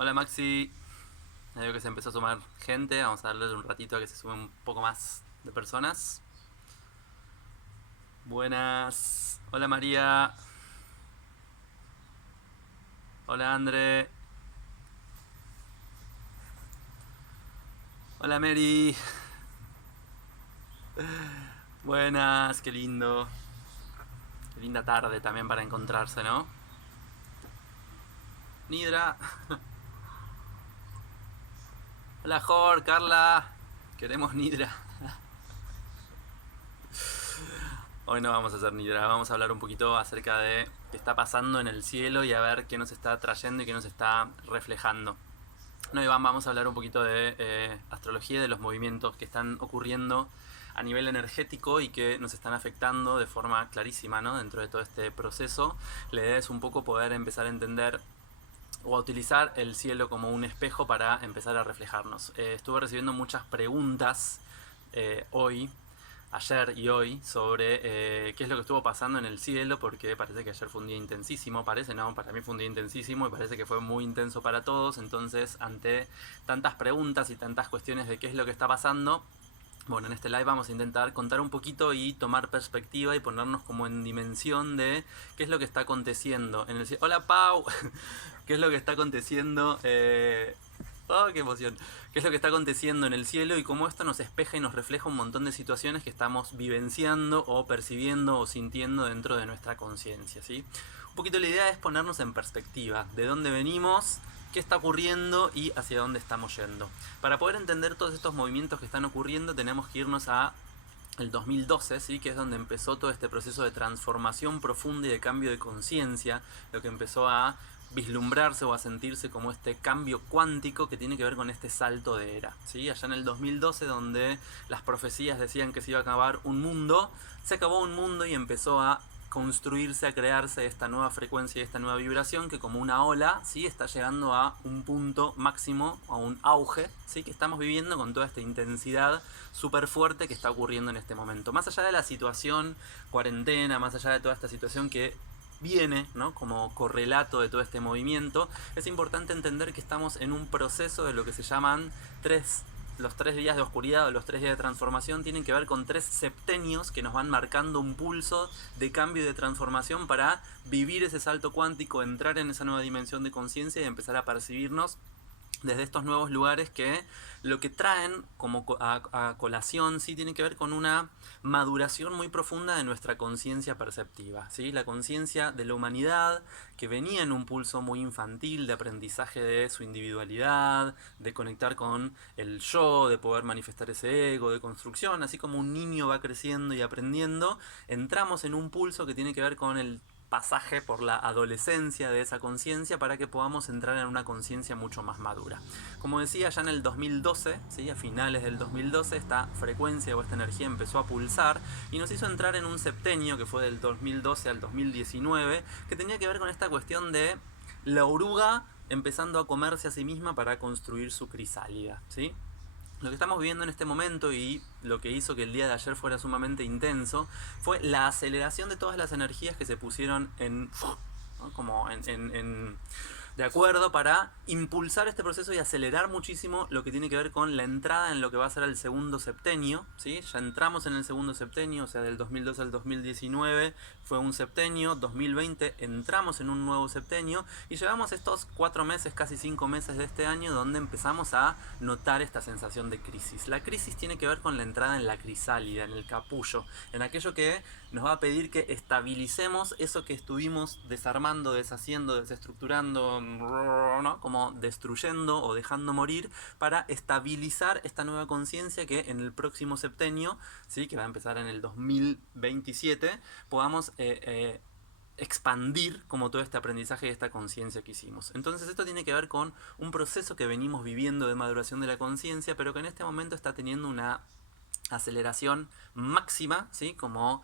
Hola Maxi, ya veo que se empezó a sumar gente, vamos a darle un ratito a que se sumen un poco más de personas. Buenas, hola María, hola André, hola Mary, buenas, qué lindo, qué linda tarde también para encontrarse, ¿no? Nidra, hola Jor, Carla, queremos Nidra. Hoy no vamos a hacer Nidra, vamos a hablar un poquito acerca de qué está pasando en el cielo y a ver qué nos está trayendo y qué nos está reflejando. No, Iván, vamos a hablar un poquito de astrología, de los movimientos que están ocurriendo a nivel energético y que nos están afectando de forma clarísima, ¿no? Dentro de todo este proceso. La idea es un poco poder empezar a entender o a utilizar el cielo como un espejo para empezar a reflejarnos. Estuve recibiendo muchas preguntas hoy, ayer y hoy, sobre qué es lo que estuvo pasando en el cielo, porque parece que ayer fue un día intensísimo, parece, no, para mí fue un día intensísimo y parece que fue muy intenso para todos. Entonces, ante tantas preguntas y tantas cuestiones de qué es lo que está pasando, bueno, en este live vamos a intentar contar un poquito y tomar perspectiva y ponernos como en dimensión de qué es lo que está aconteciendo en el cielo. Hola Pau, qué es lo que está aconteciendo. ¡Oh, qué emoción! ¿Qué es lo que está aconteciendo en el cielo y cómo esto nos espeja y nos refleja un montón de situaciones que estamos vivenciando o percibiendo o sintiendo dentro de nuestra conciencia, ¿sí? Un poquito la idea es ponernos en perspectiva de dónde venimos, qué está ocurriendo y hacia dónde estamos yendo. Para poder entender todos estos movimientos que están ocurriendo tenemos que irnos a el 2012, ¿sí? Que es donde empezó todo este proceso de transformación profunda y de cambio de conciencia, lo que empezó a vislumbrarse o a sentirse como este cambio cuántico que tiene que ver con este salto de era, ¿sí? Allá en el 2012, donde las profecías decían que se iba a acabar un mundo, se acabó un mundo y empezó a construirse, a crearse esta nueva frecuencia y esta nueva vibración que como una ola, ¿sí? Está llegando a un punto máximo, a un auge, ¿sí? Que estamos viviendo con toda esta intensidad súper fuerte que está ocurriendo en este momento. Más allá de la situación cuarentena, más allá de toda esta situación que viene, ¿no? Como correlato de todo este movimiento, es importante entender que estamos en un proceso de lo que se llaman los 3 días de oscuridad o los 3 días de transformación tienen que ver con 3 septenios que nos van marcando un pulso de cambio y de transformación para vivir ese salto cuántico, entrar en esa nueva dimensión de conciencia y empezar a percibirnos desde estos nuevos lugares que lo que traen como a colación sí tiene que ver con una maduración muy profunda de nuestra conciencia perceptiva, ¿sí? La conciencia de la humanidad que venía en un pulso muy infantil de aprendizaje de su individualidad, de conectar con el yo, de poder manifestar ese ego, de construcción, así como un niño va creciendo y aprendiendo, entramos en un pulso que tiene que ver con el pasaje por la adolescencia de esa conciencia para que podamos entrar en una conciencia mucho más madura. Como decía, ya en el 2012, ¿sí? A finales del 2012, esta frecuencia o esta energía empezó a pulsar y nos hizo entrar en un septenio que fue del 2012 al 2019, que tenía que ver con esta cuestión de la oruga empezando a comerse a sí misma para construir su crisálida, ¿sí? Lo que estamos viviendo en este momento y lo que hizo que el día de ayer fuera sumamente intenso fue la aceleración de todas las energías que se pusieron en, ¿no? Como de acuerdo para impulsar este proceso y acelerar muchísimo lo que tiene que ver con la entrada en lo que va a ser el segundo septenio, ¿sí? Ya entramos en el segundo septenio, o sea, del 2012 al 2019 fue un septenio, 2020 entramos en un nuevo septenio y llevamos estos 4 meses, casi 5 meses de este año donde empezamos a notar esta sensación de crisis. La crisis tiene que ver con la entrada en la crisálida, en el capullo, en aquello que nos va a pedir que estabilicemos eso que estuvimos desarmando, deshaciendo, desestructurando, ¿no? Como destruyendo o dejando morir para estabilizar esta nueva conciencia que en el próximo septenio, ¿sí? Que va a empezar en el 2027, podamos expandir como todo este aprendizaje y esta conciencia que hicimos. Entonces esto tiene que ver con un proceso que venimos viviendo de maduración de la conciencia, pero que en este momento está teniendo una aceleración máxima, ¿sí? Como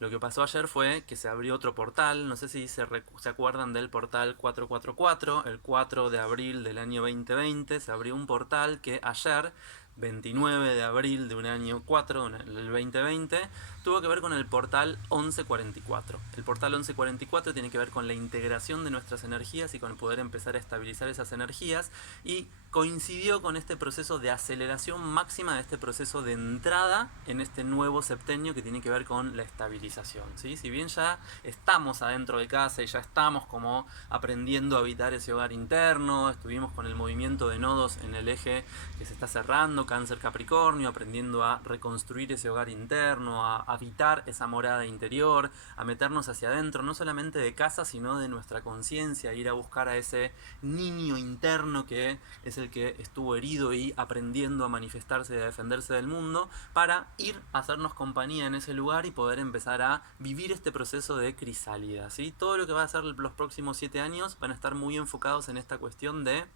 lo que pasó ayer fue que se abrió otro portal, no sé si se acuerdan del portal 444, el 4 de abril del año 2020 se abrió un portal que ayer 29 de abril de un año 4, el 2020, tuvo que ver con el portal 1144. El portal 1144 tiene que ver con la integración de nuestras energías y con poder empezar a estabilizar esas energías, y coincidió con este proceso de aceleración máxima de este proceso de entrada en este nuevo septenio que tiene que ver con la estabilización, ¿sí? Si bien ya estamos adentro de casa y ya estamos como aprendiendo a habitar ese hogar interno, estuvimos con el movimiento de nodos en el eje que se está cerrando, Cáncer Capricornio, aprendiendo a reconstruir ese hogar interno, a habitar esa morada interior, a meternos hacia adentro, no solamente de casa, sino de nuestra conciencia, ir a buscar a ese niño interno que es el que estuvo herido y aprendiendo a manifestarse y a defenderse del mundo, para ir a hacernos compañía en ese lugar y poder empezar a vivir este proceso de crisálida, ¿sí? Todo lo que va a ser los próximos 7 años van a estar muy enfocados en esta cuestión de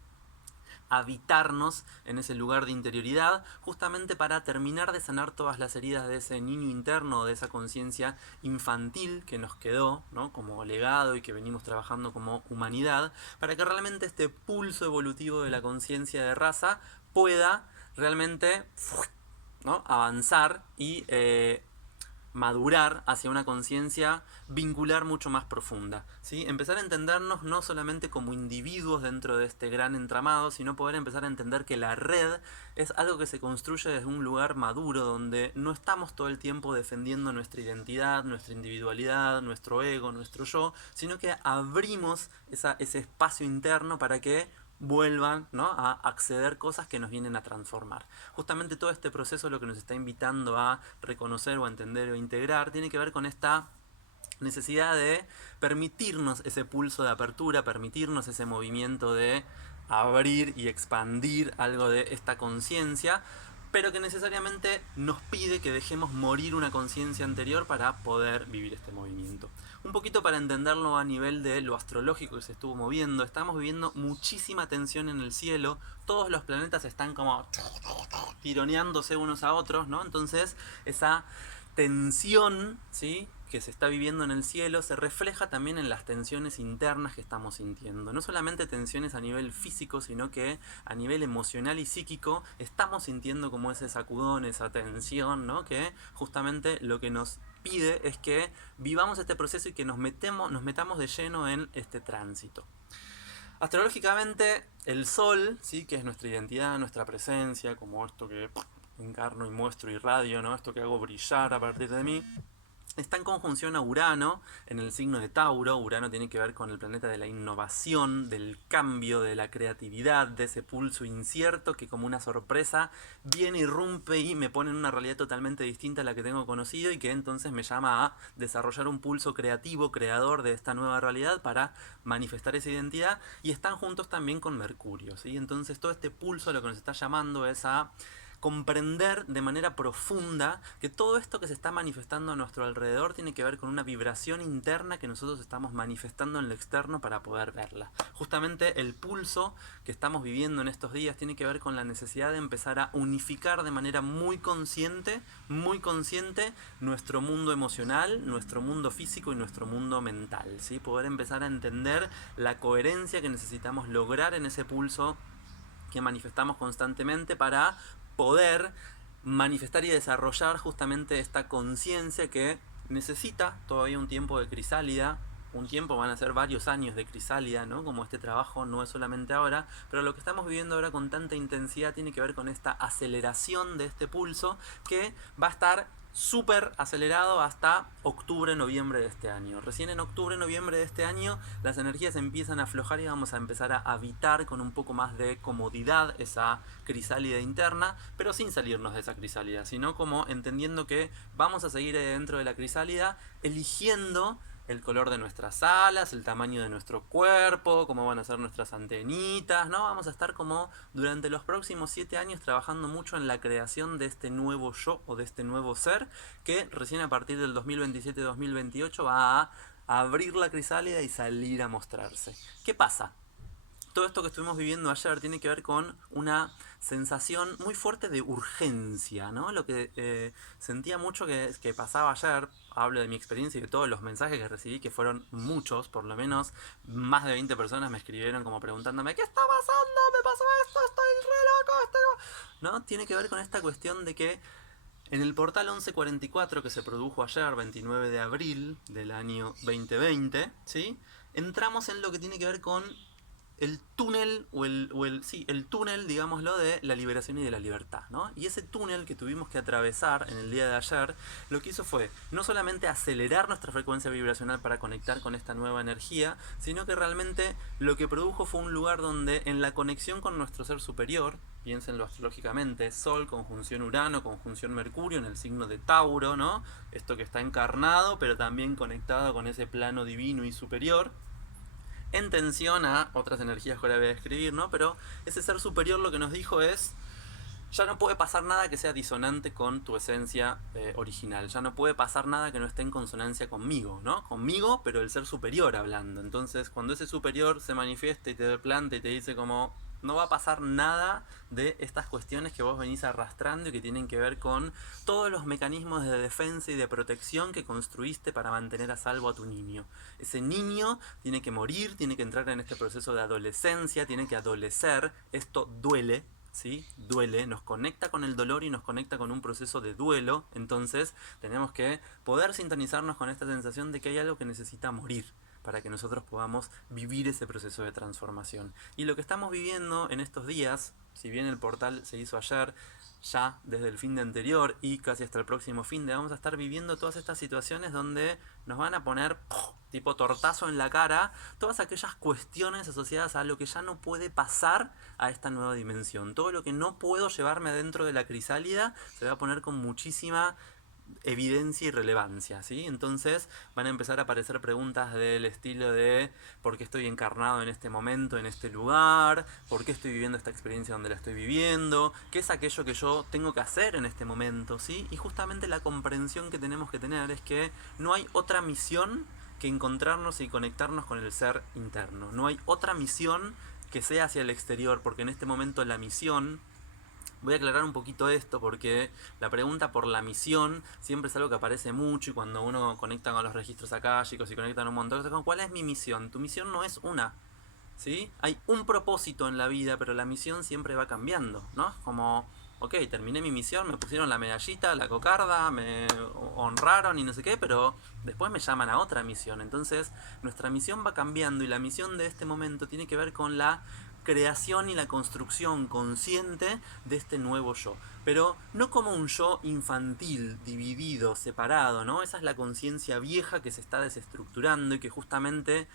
habitarnos en ese lugar de interioridad, justamente para terminar de sanar todas las heridas de ese niño interno, de esa conciencia infantil que nos quedó, ¿no?, como legado y que venimos trabajando como humanidad, para que realmente este pulso evolutivo de la conciencia de raza pueda realmente, ¿no?, avanzar y madurar hacia una conciencia vincular mucho más profunda, ¿sí? Empezar a entendernos no solamente como individuos dentro de este gran entramado, sino poder empezar a entender que la red es algo que se construye desde un lugar maduro, donde no estamos todo el tiempo defendiendo nuestra identidad, nuestra individualidad, nuestro ego, nuestro yo, sino que abrimos ese espacio interno para que vuelvan, ¿no?, a acceder cosas que nos vienen a transformar. Justamente todo este proceso lo que nos está invitando a reconocer o a entender o integrar tiene que ver con esta necesidad de permitirnos ese pulso de apertura, permitirnos ese movimiento de abrir y expandir algo de esta conciencia, pero que necesariamente nos pide que dejemos morir una conciencia anterior para poder vivir este movimiento. Un poquito para entenderlo a nivel de lo astrológico que se estuvo moviendo, estamos viviendo muchísima tensión en el cielo, todos los planetas están como tironeándose unos a otros, ¿no? Entonces esa tensión, ¿sí?, que se está viviendo en el cielo se refleja también en las tensiones internas que estamos sintiendo. No solamente tensiones a nivel físico, sino que a nivel emocional y psíquico estamos sintiendo como ese sacudón, esa tensión, ¿no?, que justamente lo que nos pide es que vivamos este proceso y que nos metamos de lleno en este tránsito. Astrológicamente, el Sol, ¿sí?, que es nuestra identidad, nuestra presencia, como esto que encarno y muestro y radio, ¿no?, esto que hago brillar a partir de mí, está en conjunción a Urano en el signo de Tauro. Urano tiene que ver con el planeta de la innovación, del cambio, de la creatividad, de ese pulso incierto que como una sorpresa viene, irrumpe y me pone en una realidad totalmente distinta a la que tengo conocido, y que entonces me llama a desarrollar un pulso creativo, creador de esta nueva realidad para manifestar esa identidad. Y están juntos también con Mercurio, ¿sí? Entonces todo este pulso lo que nos está llamando es a comprender de manera profunda que todo esto que se está manifestando a nuestro alrededor tiene que ver con una vibración interna que nosotros estamos manifestando en lo externo para poder verla. Justamente el pulso que estamos viviendo en estos días tiene que ver con la necesidad de empezar a unificar de manera muy consciente, nuestro mundo emocional, nuestro mundo físico y nuestro mundo mental, ¿sí? Poder empezar a entender la coherencia que necesitamos lograr en ese pulso que manifestamos constantemente para poder manifestar y desarrollar justamente esta conciencia que necesita todavía un tiempo de crisálida. Un tiempo, van a ser varios años de crisálida, ¿no? Como este trabajo no es solamente ahora, pero lo que estamos viviendo ahora con tanta intensidad tiene que ver con esta aceleración de este pulso que va a estar súper acelerado hasta octubre, noviembre de este año. Recién en octubre, noviembre de este año las energías empiezan a aflojar y vamos a empezar a habitar con un poco más de comodidad esa crisálida interna, pero sin salirnos de esa crisálida, sino como entendiendo que vamos a seguir dentro de la crisálida, eligiendo el color de nuestras alas, el tamaño de nuestro cuerpo, cómo van a ser nuestras antenitas, ¿no? Vamos a estar como durante los próximos 7 años trabajando mucho en la creación de este nuevo yo o de este nuevo ser que recién a partir del 2027-2028 va a abrir la crisálida y salir a mostrarse. ¿Qué pasa? todo esto que estuvimos viviendo ayer tiene que ver con una sensación muy fuerte de urgencia, ¿no? Lo que sentía mucho que pasaba ayer, hablo de mi experiencia y de todos los mensajes que recibí, que fueron muchos, por lo menos más de 20 personas me escribieron como preguntándome, ¿qué está pasando? ¿Me pasó esto? Estoy re loco, ¿no? Tiene que ver con esta cuestión de que en el portal 1144 que se produjo ayer, 29 de abril del año 2020, ¿sí? Entramos en lo que tiene que ver con el túnel, el túnel, digámoslo, de la liberación y de la libertad, ¿no? Y ese túnel que tuvimos que atravesar en el día de ayer, lo que hizo fue no solamente acelerar nuestra frecuencia vibracional para conectar con esta nueva energía, sino que realmente lo que produjo fue un lugar donde en la conexión con nuestro ser superior, piénsenlo astrológicamente, Sol, conjunción Urano, conjunción Mercurio en el signo de Tauro, ¿no? Esto que está encarnado, pero también conectado con ese plano divino y superior, en tensión a otras energías que ahora voy a describir, ¿no? Pero ese ser superior lo que nos dijo es, ya no puede pasar nada que sea disonante con tu esencia original, ya no puede pasar nada que no esté en consonancia conmigo, ¿no? Conmigo, pero el ser superior hablando. Entonces, cuando ese superior se manifiesta y te planta y te dice como, no va a pasar nada de estas cuestiones que vos venís arrastrando y que tienen que ver con todos los mecanismos de defensa y de protección que construiste para mantener a salvo a tu niño. Ese niño tiene que morir, tiene que entrar en este proceso de adolescencia, tiene que adolecer, esto duele, ¿sí? Duele, nos conecta con el dolor y nos conecta con un proceso de duelo, entonces tenemos que poder sintonizarnos con esta sensación de que hay algo que necesita morir para que nosotros podamos vivir ese proceso de transformación. Y lo que estamos viviendo en estos días, si bien el portal se hizo ayer, ya desde el fin de anterior y casi hasta el próximo fin de vamos a estar viviendo todas estas situaciones donde nos van a poner tipo tortazo en la cara todas aquellas cuestiones asociadas a lo que ya no puede pasar a esta nueva dimensión. Todo lo que no puedo llevarme dentro de la crisálida se va a poner con muchísima evidencia y relevancia, ¿sí? Entonces van a empezar a aparecer preguntas del estilo de ¿por qué estoy encarnado en este momento, en este lugar? ¿Por qué estoy viviendo esta experiencia donde la estoy viviendo? ¿Qué es aquello que yo tengo que hacer en este momento? ¿Sí? Y justamente la comprensión que tenemos que tener es que no hay otra misión que encontrarnos y conectarnos con el ser interno. No hay otra misión que sea hacia el exterior, porque en este momento la misión... Voy a aclarar un poquito esto porque la pregunta por la misión siempre es algo que aparece mucho y cuando uno conecta con los registros akáshicos y conectan un montón de cosas, ¿cuál es mi misión? Tu misión no es una, ¿sí? Hay un propósito en la vida, pero la misión siempre va cambiando, ¿no? Como, ok, terminé mi misión, me pusieron la medallita, la cocarda, me honraron y no sé qué, pero después me llaman a otra misión. Entonces, nuestra misión va cambiando y la misión de este momento tiene que ver con la creación y la construcción consciente de este nuevo yo. Pero no como un yo infantil, dividido, separado, ¿no? Esa es la conciencia vieja que se está desestructurando y que justamente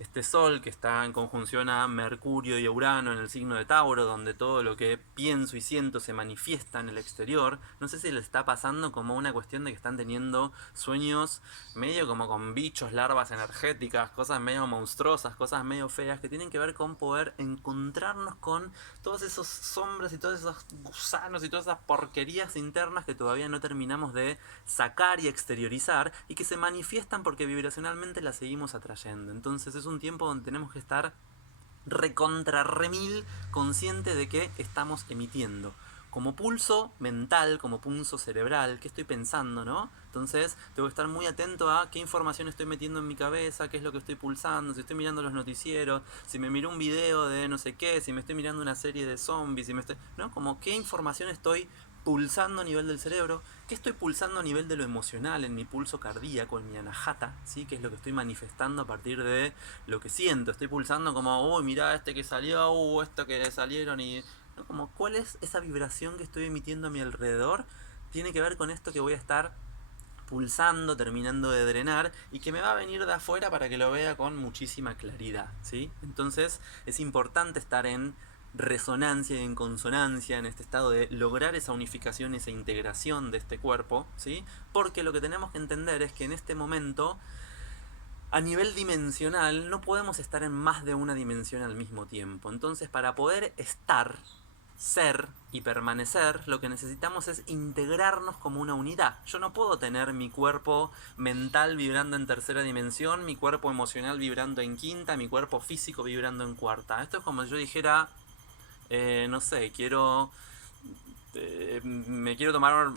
este Sol que está en conjunción a Mercurio y Urano en el signo de Tauro, donde todo lo que pienso y siento se manifiesta en el exterior, no sé si les está pasando como una cuestión de que están teniendo sueños medio como con bichos, larvas energéticas, cosas medio monstruosas, cosas medio feas, que tienen que ver con poder encontrarnos con todos esos sombras y todos esos gusanos y todas esas porquerías internas que todavía no terminamos de sacar y exteriorizar y que se manifiestan porque vibracionalmente las seguimos atrayendo. Entonces es un tiempo donde tenemos que estar recontra remil consciente de que estamos emitiendo como pulso mental, como pulso cerebral, qué estoy pensando, ¿no? Entonces tengo que estar muy atento a qué información estoy metiendo en mi cabeza, qué es lo que estoy pulsando, si estoy mirando los noticieros, si me miro un video de no sé qué, si me estoy mirando una serie de zombies, si me estoy, ¿no? Como qué información estoy pulsando a nivel del cerebro, qué estoy pulsando a nivel de lo emocional, en mi pulso cardíaco, en mi anahata, ¿sí? Que es lo que estoy manifestando a partir de lo que siento. Estoy pulsando como, uy, mirá este que salió, esto que salieron y... ¿no? Como, ¿cuál es esa vibración que estoy emitiendo a mi alrededor? Tiene que ver con esto que voy a estar pulsando, terminando de drenar y que me va a venir de afuera para que lo vea con muchísima claridad, ¿sí? Entonces es importante estar en resonancia y en consonancia, en este estado de lograr esa unificación, esa integración de este cuerpo, ¿sí? Porque lo que tenemos que entender es que en este momento, a nivel dimensional, no podemos estar en más de una dimensión al mismo tiempo. Entonces, para poder estar, ser y permanecer, lo que necesitamos es integrarnos como una unidad. Yo no puedo tener mi cuerpo mental vibrando en tercera dimensión, mi cuerpo emocional vibrando en quinta, mi cuerpo físico vibrando en cuarta. Esto es como si yo dijera, no sé, me quiero tomar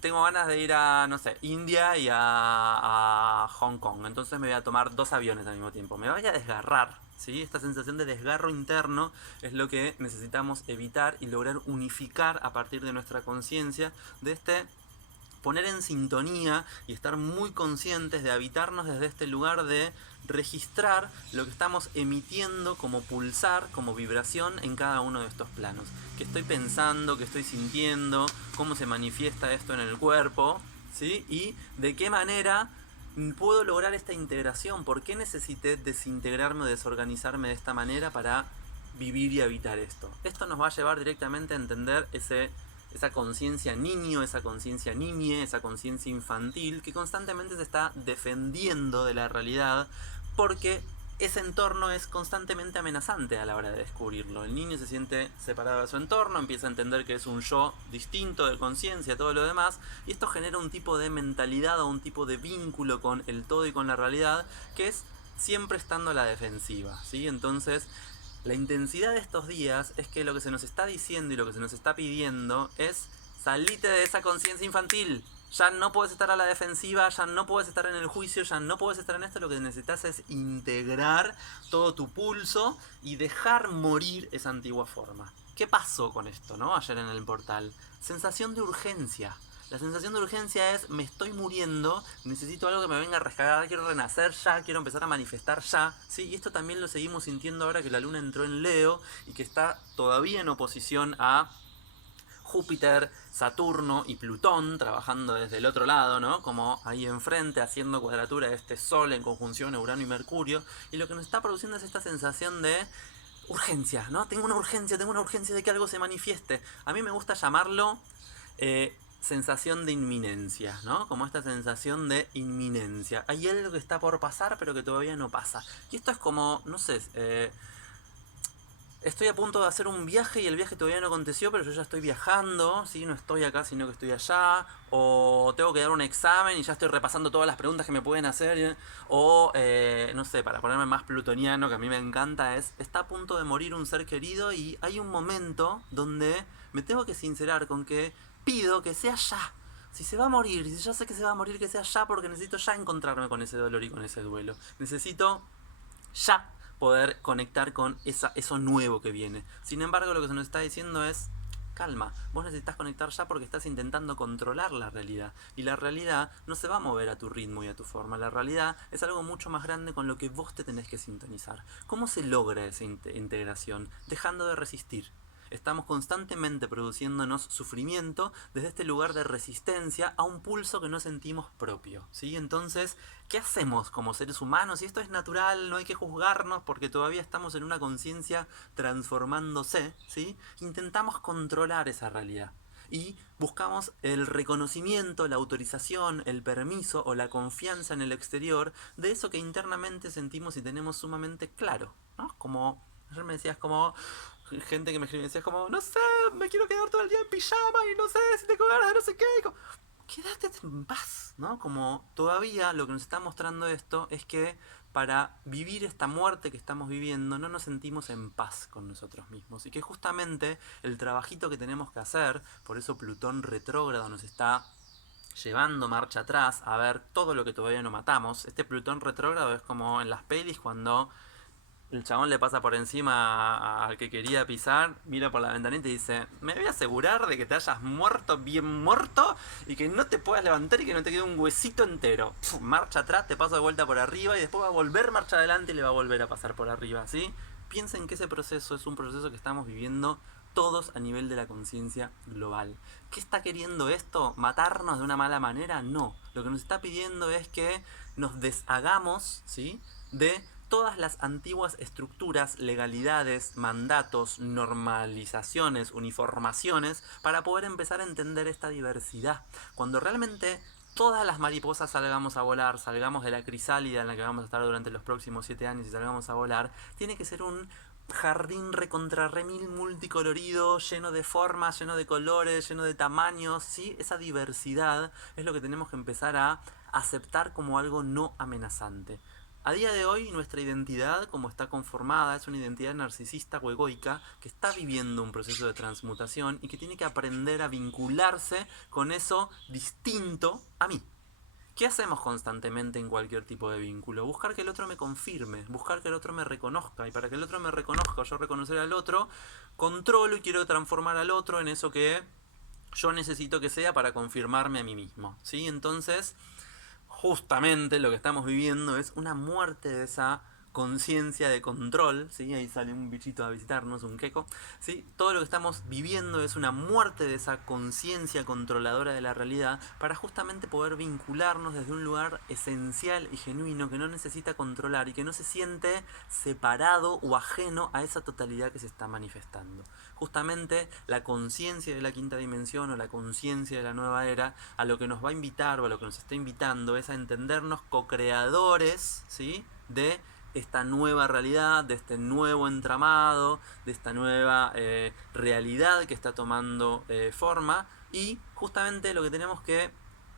tengo ganas de ir a, no sé, India y a Hong Kong. Entonces me voy a tomar 2 aviones al mismo tiempo. Me voy a desgarrar, ¿sí? Esta sensación de desgarro interno es lo que necesitamos evitar y lograr unificar a partir de nuestra conciencia, de poner en sintonía y estar muy conscientes de habitarnos desde este lugar de registrar lo que estamos emitiendo como pulsar, como vibración en cada uno de estos planos. ¿Qué estoy pensando? ¿Qué estoy sintiendo? ¿Cómo se manifiesta esto en el cuerpo? ¿Sí? Y de qué manera puedo lograr esta integración. ¿Por qué necesité desintegrarme o desorganizarme de esta manera para vivir y habitar esto? Esto nos va a llevar directamente a entender esa conciencia niño, esa conciencia niñe, esa conciencia infantil que constantemente se está defendiendo de la realidad porque ese entorno es constantemente amenazante a la hora de descubrirlo. El niño se siente separado de su entorno, empieza a entender que es un yo distinto de conciencia, todo lo demás, y esto genera un tipo de mentalidad o un tipo de vínculo con el todo y con la realidad que es siempre estando a la defensiva, ¿sí? Entonces, la intensidad de estos días es que lo que se nos está diciendo y lo que se nos está pidiendo es salite de esa conciencia infantil. Ya no puedes estar a la defensiva, ya no puedes estar en el juicio, ya no puedes estar en esto. Lo que necesitas es integrar todo tu pulso y dejar morir esa antigua forma. ¿Qué pasó con esto, no? Ayer en el portal. Sensación de urgencia. La sensación de urgencia es, me estoy muriendo, necesito algo que me venga a rescatar, quiero renacer ya, quiero empezar a manifestar ya, ¿sí? Y esto también lo seguimos sintiendo ahora que la luna entró en Leo y que está todavía en oposición a Júpiter, Saturno y Plutón, trabajando desde el otro lado, ¿no? Como ahí enfrente, haciendo cuadratura de este Sol en conjunción Urano y Mercurio. Y lo que nos está produciendo es esta sensación de urgencia, ¿no? Tengo una urgencia de que algo se manifieste. A mí me gusta llamarlo sensación de inminencia, ¿no? Como esta sensación de inminencia. Hay algo que está por pasar, pero que todavía no pasa. Y esto es como, no sé, estoy a punto de hacer un viaje y el viaje todavía no aconteció, pero yo ya estoy viajando, ¿sí? No estoy acá, sino que estoy allá. O tengo que dar un examen y ya estoy repasando todas las preguntas que me pueden hacer. O, no sé, para ponerme más plutoniano, que a mí me encanta, está a punto de morir un ser querido y hay un momento donde me tengo que sincerar con que pido que sea ya. Si se va a morir, si yo sé que se va a morir, que sea ya, porque necesito ya encontrarme con ese dolor y con ese duelo. Necesito ya poder conectar con eso nuevo que viene. Sin embargo, lo que se nos está diciendo es, calma, vos necesitas conectar ya porque estás intentando controlar la realidad. Y la realidad no se va a mover a tu ritmo y a tu forma. La realidad es algo mucho más grande con lo que vos te tenés que sintonizar. ¿Cómo se logra esa integración? Dejando de resistir. Estamos constantemente produciéndonos sufrimiento desde este lugar de resistencia a un pulso que no sentimos propio, ¿sí? Entonces, ¿qué hacemos como seres humanos? Y esto es natural, no hay que juzgarnos porque todavía estamos en una conciencia transformándose, ¿sí? Intentamos controlar esa realidad. Y buscamos el reconocimiento, la autorización, el permiso o la confianza en el exterior de eso que internamente sentimos y tenemos sumamente claro, ¿no? Como ayer me decías, como gente que me escribe y decía como, no sé, me quiero quedar todo el día en pijama y no sé si tengo ganas de no sé qué. Como, quédate en paz, ¿no? Como todavía lo que nos está mostrando esto es que para vivir esta muerte que estamos viviendo no nos sentimos en paz con nosotros mismos y que justamente el trabajito que tenemos que hacer, por eso Plutón retrógrado nos está llevando marcha atrás a ver todo lo que todavía no matamos. Este Plutón retrógrado es como en las pelis cuando el chabón le pasa por encima al que quería pisar, mira por la ventanita y dice, me voy a asegurar de que te hayas muerto bien muerto y que no te puedas levantar y que no te quede un huesito entero. Puf, marcha atrás, te pasa de vuelta por arriba y después va a volver marcha adelante y le va a volver a pasar por arriba, ¿sí? Piensen que ese proceso es un proceso que estamos viviendo todos a nivel de la conciencia global. ¿Qué está queriendo esto? ¿Matarnos de una mala manera? No. Lo que nos está pidiendo es que nos deshagamos, ¿sí?, de todas las antiguas estructuras, legalidades, mandatos, normalizaciones, uniformaciones, para poder empezar a entender esta diversidad. Cuando realmente todas las mariposas salgamos a volar, salgamos de la crisálida en la que vamos a estar durante los próximos 7 años y salgamos a volar, tiene que ser jardín recontra remil multicolorido, lleno de formas, lleno de colores, lleno de tamaños, ¿sí? Esa diversidad es lo que tenemos que empezar a aceptar como algo no amenazante. A día de hoy nuestra identidad, como está conformada, es una identidad narcisista o egoica que está viviendo un proceso de transmutación y que tiene que aprender a vincularse con eso distinto a mí. ¿Qué hacemos constantemente en cualquier tipo de vínculo? Buscar que el otro me confirme, buscar que el otro me reconozca. Y para que el otro me reconozca o yo reconocer al otro, controlo y quiero transformar al otro en eso que yo necesito que sea para confirmarme a mí mismo. ¿Sí? Entonces, justamente lo que estamos viviendo es una muerte de esa conciencia de control, ¿sí? Ahí sale un bichito a visitarnos, un queco, ¿sí? Todo lo que estamos viviendo es una muerte de esa conciencia controladora de la realidad para justamente poder vincularnos desde un lugar esencial y genuino que no necesita controlar y que no se siente separado o ajeno a esa totalidad que se está manifestando. Justamente la conciencia de la quinta dimensión o la conciencia de la nueva era a lo que nos va a invitar o a lo que nos está invitando es a entendernos co-creadores, ¿sí? De esta nueva realidad, de este nuevo entramado, de esta nueva realidad que está tomando forma, y justamente lo que tenemos que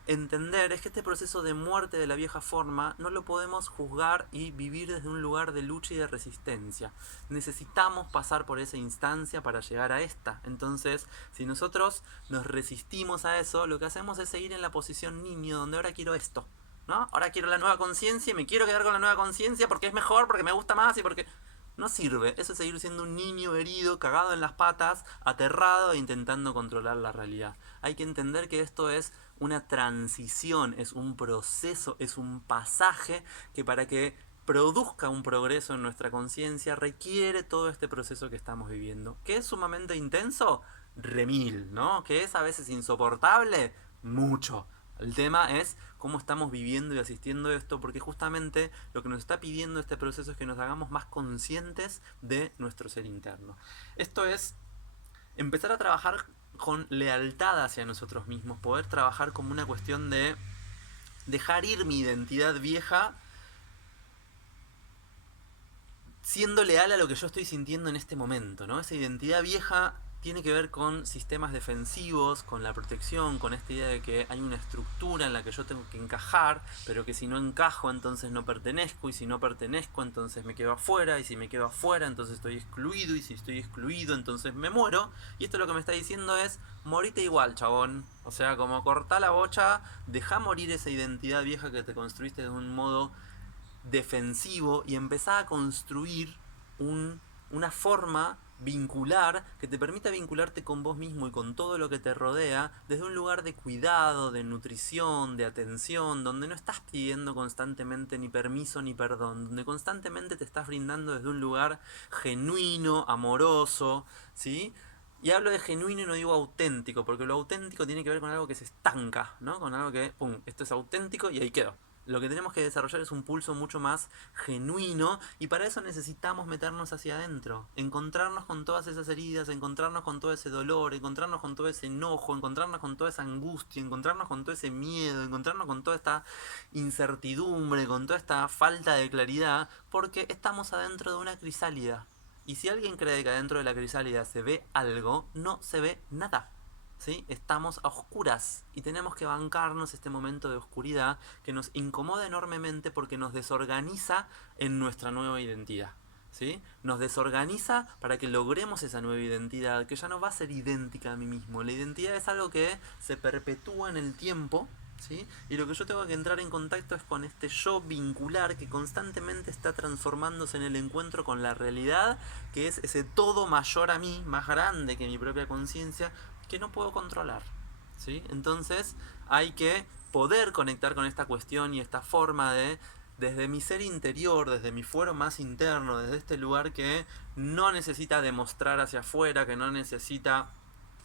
entender es que este proceso de muerte de la vieja forma no lo podemos juzgar y vivir desde un lugar de lucha y de resistencia. Necesitamos pasar por esa instancia para llegar a esta. Entonces, si nosotros nos resistimos a eso, lo que hacemos es seguir en la posición niño, donde ahora quiero esto, ¿no? Ahora quiero la nueva conciencia y me quiero quedar con la nueva conciencia porque es mejor, porque me gusta más y porque... No sirve, eso es seguir siendo un niño herido, cagado en las patas, aterrado e intentando controlar la realidad. Hay que entender que esto es una transición, es un proceso, es un pasaje que para que produzca un progreso en nuestra conciencia requiere todo este proceso que estamos viviendo. ¿Que es sumamente intenso? Remil, ¿no? ¿Que es a veces insoportable? Mucho. El tema es cómo estamos viviendo y asistiendo a esto, porque justamente lo que nos está pidiendo este proceso es que nos hagamos más conscientes de nuestro ser interno. Esto es empezar a trabajar con lealtad hacia nosotros mismos, poder trabajar como una cuestión de dejar ir mi identidad vieja siendo leal a lo que yo estoy sintiendo en este momento, ¿no? Esa identidad vieja tiene que ver con sistemas defensivos, con la protección, con esta idea de que hay una estructura en la que yo tengo que encajar, pero que si no encajo entonces no pertenezco, y si no pertenezco entonces me quedo afuera, y si me quedo afuera entonces estoy excluido, y si estoy excluido entonces me muero. Y esto lo que me está diciendo es, morite igual, chabón. O sea, como cortá la bocha, deja morir esa identidad vieja que te construiste de un modo defensivo y empezá a construir una forma vincular que te permita vincularte con vos mismo y con todo lo que te rodea desde un lugar de cuidado, de nutrición, de atención, donde no estás pidiendo constantemente ni permiso ni perdón, donde constantemente te estás brindando desde un lugar genuino, amoroso, ¿sí? Y hablo de genuino y no digo auténtico, porque lo auténtico tiene que ver con algo que se estanca, ¿no? Con algo que, pum, esto es auténtico y ahí quedó. Lo que tenemos que desarrollar es un pulso mucho más genuino, y para eso necesitamos meternos hacia adentro, encontrarnos con todas esas heridas, encontrarnos con todo ese dolor, encontrarnos con todo ese enojo, encontrarnos con toda esa angustia, encontrarnos con todo ese miedo, encontrarnos con toda esta incertidumbre, con toda esta falta de claridad, porque estamos adentro de una crisálida. Y si alguien cree que adentro de la crisálida se ve algo, no se ve nada. ¿Sí? Estamos a oscuras y tenemos que bancarnos este momento de oscuridad que nos incomoda enormemente porque nos desorganiza en nuestra nueva identidad. ¿Sí? Nos desorganiza para que logremos esa nueva identidad que ya no va a ser idéntica a mí mismo. La identidad es algo que se perpetúa en el tiempo, ¿sí? Y lo que yo tengo que entrar en contacto es con este yo vincular que constantemente está transformándose en el encuentro con la realidad, que es ese todo mayor a mí, más grande que mi propia conciencia, que no puedo controlar, ¿sí? Entonces hay que poder conectar con esta cuestión y esta forma de, desde mi ser interior, desde mi fuero más interno, desde este lugar que no necesita demostrar hacia afuera, que no necesita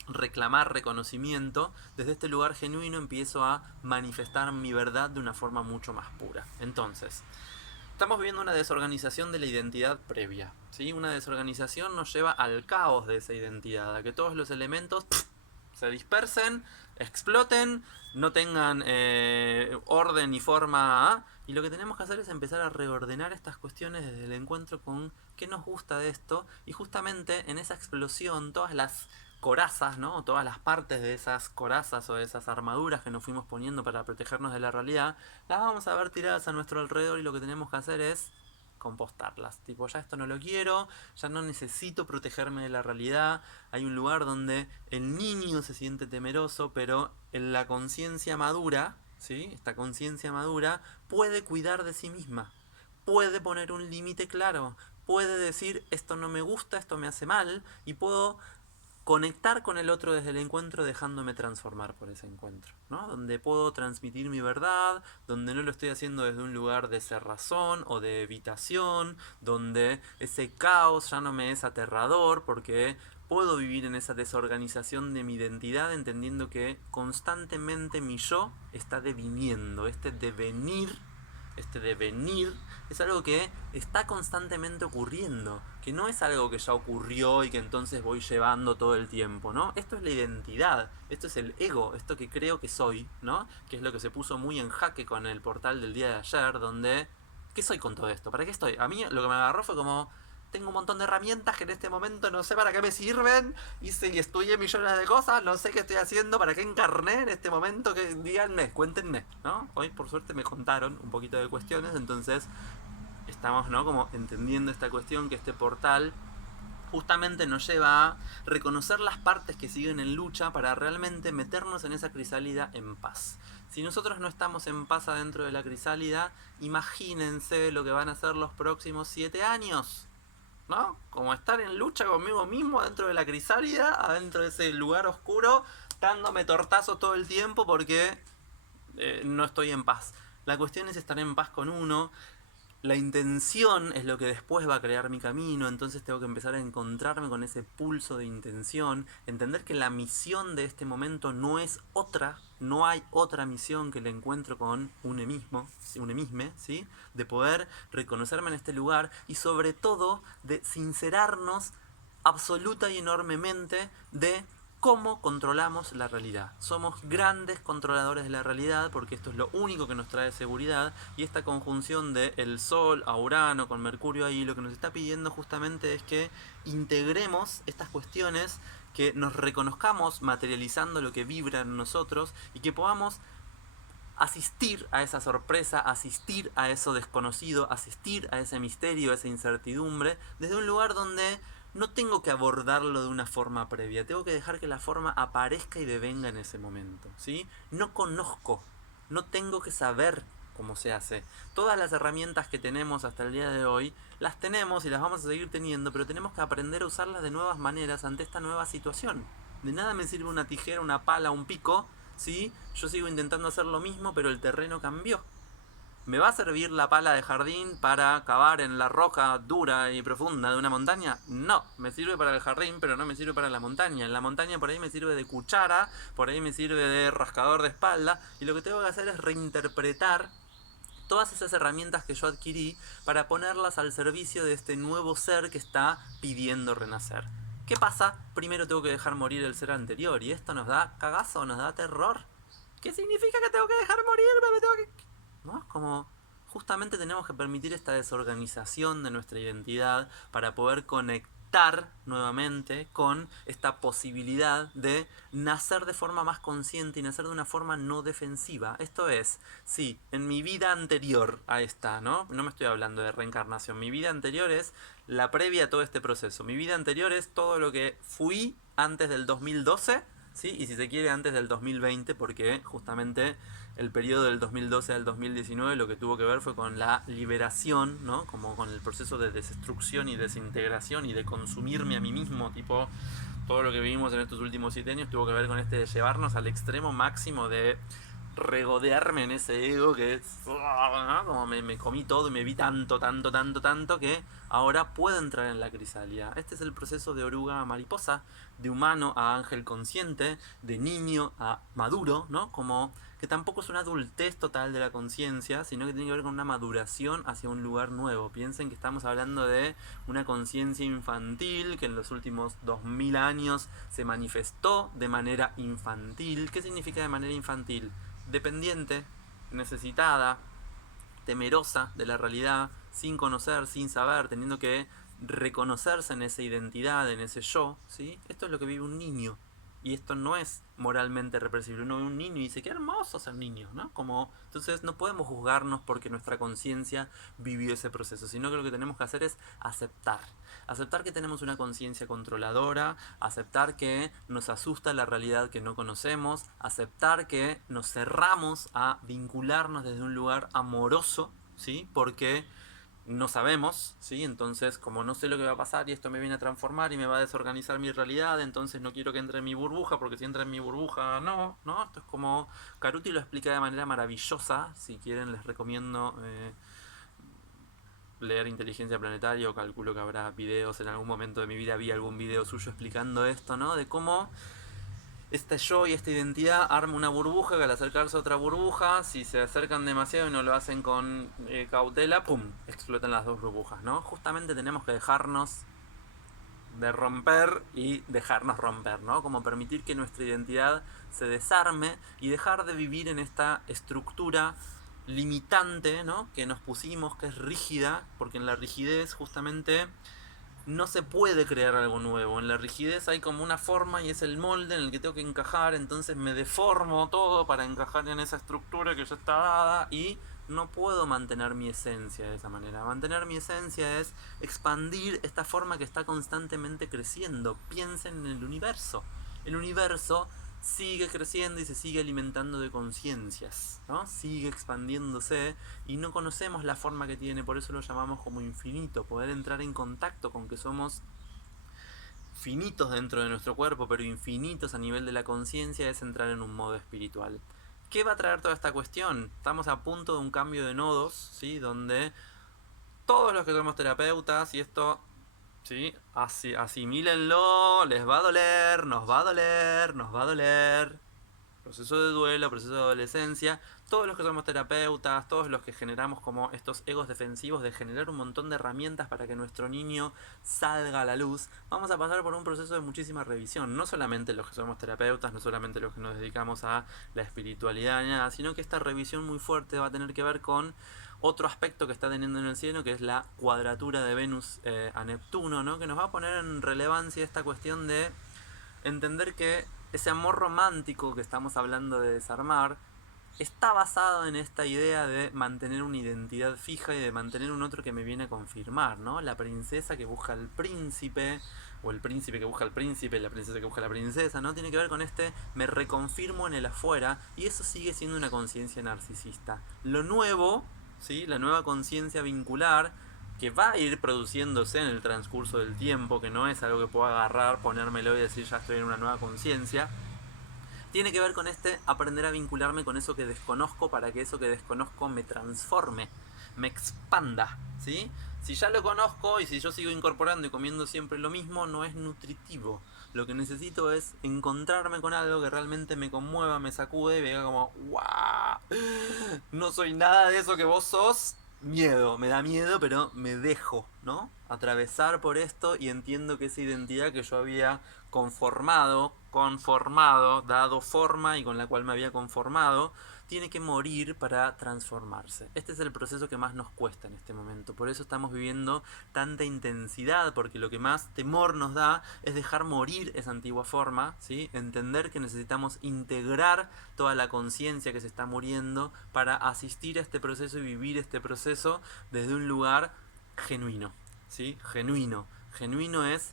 reclamar reconocimiento, desde este lugar genuino empiezo a manifestar mi verdad de una forma mucho más pura. Entonces, estamos viviendo una desorganización de la identidad previa, ¿sí? Una desorganización nos lleva al caos de esa identidad, a que todos los elementos se dispersen, exploten, no tengan orden y forma, y lo que tenemos que hacer es empezar a reordenar estas cuestiones desde el encuentro con qué nos gusta de esto, y justamente en esa explosión todas las corazas, ¿no? Todas las partes de esas corazas o de esas armaduras que nos fuimos poniendo para protegernos de la realidad, las vamos a ver tiradas a nuestro alrededor y lo que tenemos que hacer es compostarlas. Tipo, ya esto no lo quiero, ya no necesito protegerme de la realidad. Hay un lugar donde el niño se siente temeroso, pero en la conciencia madura, ¿sí? Esta conciencia madura puede cuidar de sí misma, puede poner un límite claro, puede decir esto no me gusta, esto me hace mal, y puedo conectar con el otro desde el encuentro dejándome transformar por ese encuentro, ¿no? Donde puedo transmitir mi verdad, donde no lo estoy haciendo desde un lugar de cerrazón o de evitación, donde ese caos ya no me es aterrador porque puedo vivir en esa desorganización de mi identidad entendiendo que constantemente mi yo está deviniendo, este devenir es algo que está constantemente ocurriendo, que no es algo que ya ocurrió y que entonces voy llevando todo el tiempo, ¿no? Esto es la identidad, esto es el ego, esto que creo que soy, ¿no? Que es lo que se puso muy en jaque con el portal del día de ayer, donde ¿qué soy con todo esto? ¿Para qué estoy? A mí lo que me agarró fue como tengo un montón de herramientas que en este momento no sé para qué me sirven, hice y estudié millones de cosas, no sé qué estoy haciendo, para qué encarné en este momento, que díganme, cuéntenme, ¿no? Hoy por suerte me contaron un poquito de cuestiones, entonces estamos, ¿no? Como entendiendo esta cuestión que este portal justamente nos lleva a reconocer las partes que siguen en lucha para realmente meternos en esa crisálida en paz. Si nosotros no estamos en paz adentro de la crisálida, imagínense lo que van a ser los próximos 7 años. ¿No? Como estar en lucha conmigo mismo adentro de la crisálida, adentro de ese lugar oscuro, dándome tortazo todo el tiempo porque no estoy en paz. La cuestión es estar en paz con uno. La intención es lo que después va a crear mi camino, entonces tengo que empezar a encontrarme con ese pulso de intención, entender que la misión de este momento no es otra, no hay otra misión que el encuentro con uno mismo, ¿sí? De poder reconocerme en este lugar y sobre todo de sincerarnos absoluta y enormemente de cómo controlamos la realidad. Somos grandes controladores de la realidad porque esto es lo único que nos trae seguridad, y esta conjunción de el Sol a Urano con Mercurio ahí lo que nos está pidiendo justamente es que integremos estas cuestiones, que nos reconozcamos materializando lo que vibra en nosotros y que podamos asistir a esa sorpresa, asistir a eso desconocido, asistir a ese misterio, a esa incertidumbre, desde un lugar donde no tengo que abordarlo de una forma previa, tengo que dejar que la forma aparezca y devenga en ese momento, ¿sí? No conozco, no tengo que saber cómo se hace. Todas las herramientas que tenemos hasta el día de hoy, las tenemos y las vamos a seguir teniendo, pero tenemos que aprender a usarlas de nuevas maneras ante esta nueva situación. De nada me sirve una tijera, una pala, un pico, ¿sí? Yo sigo intentando hacer lo mismo, pero el terreno cambió. ¿Me va a servir la pala de jardín para cavar en la roca dura y profunda de una montaña? No, me sirve para el jardín, pero no me sirve para la montaña. En la montaña por ahí me sirve de cuchara, por ahí me sirve de rascador de espalda, y lo que tengo que hacer es reinterpretar todas esas herramientas que yo adquirí para ponerlas al servicio de este nuevo ser que está pidiendo renacer. ¿Qué pasa? Primero tengo que dejar morir el ser anterior, y esto nos da cagazo, nos da terror. ¿Qué significa que tengo que dejar morirme? Me tengo que... ¿No? Como justamente tenemos que permitir esta desorganización de nuestra identidad para poder conectar nuevamente con esta posibilidad de nacer de forma más consciente y nacer de una forma no defensiva. Esto es, sí, en mi vida anterior a esta, ¿no? No me estoy hablando de reencarnación. Mi vida anterior es la previa a todo este proceso. Mi vida anterior es todo lo que fui antes del 2012, ¿sí? Y si se quiere antes del 2020, porque justamente el periodo del 2012 al 2019 lo que tuvo que ver fue con la liberación, ¿no? Como con el proceso de destrucción y desintegración y de consumirme a mí mismo, tipo todo lo que vivimos en estos últimos 7 años tuvo que ver con este de llevarnos al extremo máximo de regodearme en ese ego que es, ¿no? Como me comí todo y me vi tanto que ahora puedo entrar en la crisálida. Este es el proceso de oruga a mariposa, de humano a ángel consciente, de niño a maduro, ¿no? Como que tampoco es una adultez total de la conciencia, sino que tiene que ver con una maduración hacia un lugar nuevo. Piensen que estamos hablando de una conciencia infantil que en los últimos 2000 años se manifestó de manera infantil. ¿Qué significa de manera infantil? Dependiente, necesitada, temerosa de la realidad, sin conocer, sin saber, teniendo que reconocerse en esa identidad, en ese yo, ¿sí? Esto es lo que vive un niño. Y esto no es moralmente represible. Uno ve un niño y dice, qué hermoso ser niño, ¿no? Entonces no podemos juzgarnos porque nuestra conciencia vivió ese proceso, sino que lo que tenemos que hacer es aceptar. Aceptar que tenemos una conciencia controladora, aceptar que nos asusta la realidad que no conocemos, aceptar que nos cerramos a vincularnos desde un lugar amoroso, ¿sí? Porque no sabemos, ¿sí? Entonces, como no sé lo que va a pasar y esto me viene a transformar y me va a desorganizar mi realidad, entonces no quiero que entre en mi burbuja, porque si entra en mi burbuja, no, ¿no? Esto es como... Caruti lo explica de manera maravillosa, si quieren les recomiendo leer Inteligencia Planetaria, o calculo que habrá videos, en algún momento de mi vida vi algún video suyo explicando esto, ¿no? De cómo este yo y esta identidad arma una burbuja que al acercarse a otra burbuja, si se acercan demasiado y no lo hacen con cautela, ¡pum!, explotan las dos burbujas, ¿no? Justamente tenemos que dejarnos de romper y dejarnos romper, ¿no? Como permitir que nuestra identidad se desarme y dejar de vivir en esta estructura limitante, ¿no? Que nos pusimos, que es rígida, porque en la rigidez justamente no se puede crear algo nuevo. En la rigidez hay como una forma y es el molde en el que tengo que encajar, entonces me deformo todo para encajar en esa estructura que ya está dada y no puedo mantener mi esencia de esa manera. Mantener mi esencia es expandir esta forma que está constantemente creciendo. Piensen en el universo. El universo sigue creciendo y se sigue alimentando de conciencias, ¿no? Sigue expandiéndose y no conocemos la forma que tiene, por eso lo llamamos como infinito. Poder entrar en contacto con que somos finitos dentro de nuestro cuerpo, pero infinitos a nivel de la conciencia, es entrar en un modo espiritual. ¿Qué va a traer toda esta cuestión? Estamos a punto de un cambio de nodos, ¿sí? Donde todos los que somos terapeutas, y esto, ¿sí? Asimílenlo, les va a doler, nos va a doler, nos va a doler. Proceso de duelo, proceso de adolescencia, todos los que somos terapeutas, todos los que generamos como estos egos defensivos de generar un montón de herramientas para que nuestro niño salga a la luz, vamos a pasar por un proceso de muchísima revisión. No solamente los que somos terapeutas, no solamente los que nos dedicamos a la espiritualidad ni nada, sino que esta revisión muy fuerte va a tener que ver con otro aspecto que está teniendo en el cielo, que es la cuadratura de Venus a Neptuno, ¿no? Que nos va a poner en relevancia esta cuestión de entender que ese amor romántico que estamos hablando de desarmar está basado en esta idea de mantener una identidad fija y de mantener un otro que me viene a confirmar, ¿no? La princesa que busca al príncipe, o el príncipe que busca al príncipe, la princesa que busca a la princesa, ¿no? Tiene que ver con me reconfirmo en el afuera, y eso sigue siendo una conciencia narcisista. Lo nuevo, ¿sí? La nueva conciencia vincular, que va a ir produciéndose en el transcurso del tiempo, que no es algo que pueda agarrar, ponérmelo y decir ya estoy en una nueva conciencia, tiene que ver con aprender a vincularme con eso que desconozco para que eso que desconozco me transforme, me expanda, ¿sí? Si ya lo conozco y si yo sigo incorporando y comiendo siempre lo mismo, no es nutritivo. Lo que necesito es encontrarme con algo que realmente me conmueva, me sacude y me diga como, ¡guau! No soy nada de eso que vos sos. Miedo, me da miedo, pero me dejo, ¿no? Atravesar por esto y entiendo que esa identidad que yo había conformado, dado forma y con la cual me había conformado, tiene que morir para transformarse. Este es el proceso que más nos cuesta en este momento. Por eso estamos viviendo tanta intensidad, porque lo que más temor nos da es dejar morir esa antigua forma, ¿sí? Entender que necesitamos integrar toda la conciencia que se está muriendo para asistir a este proceso y vivir este proceso desde un lugar genuino, ¿sí? Genuino. Genuino es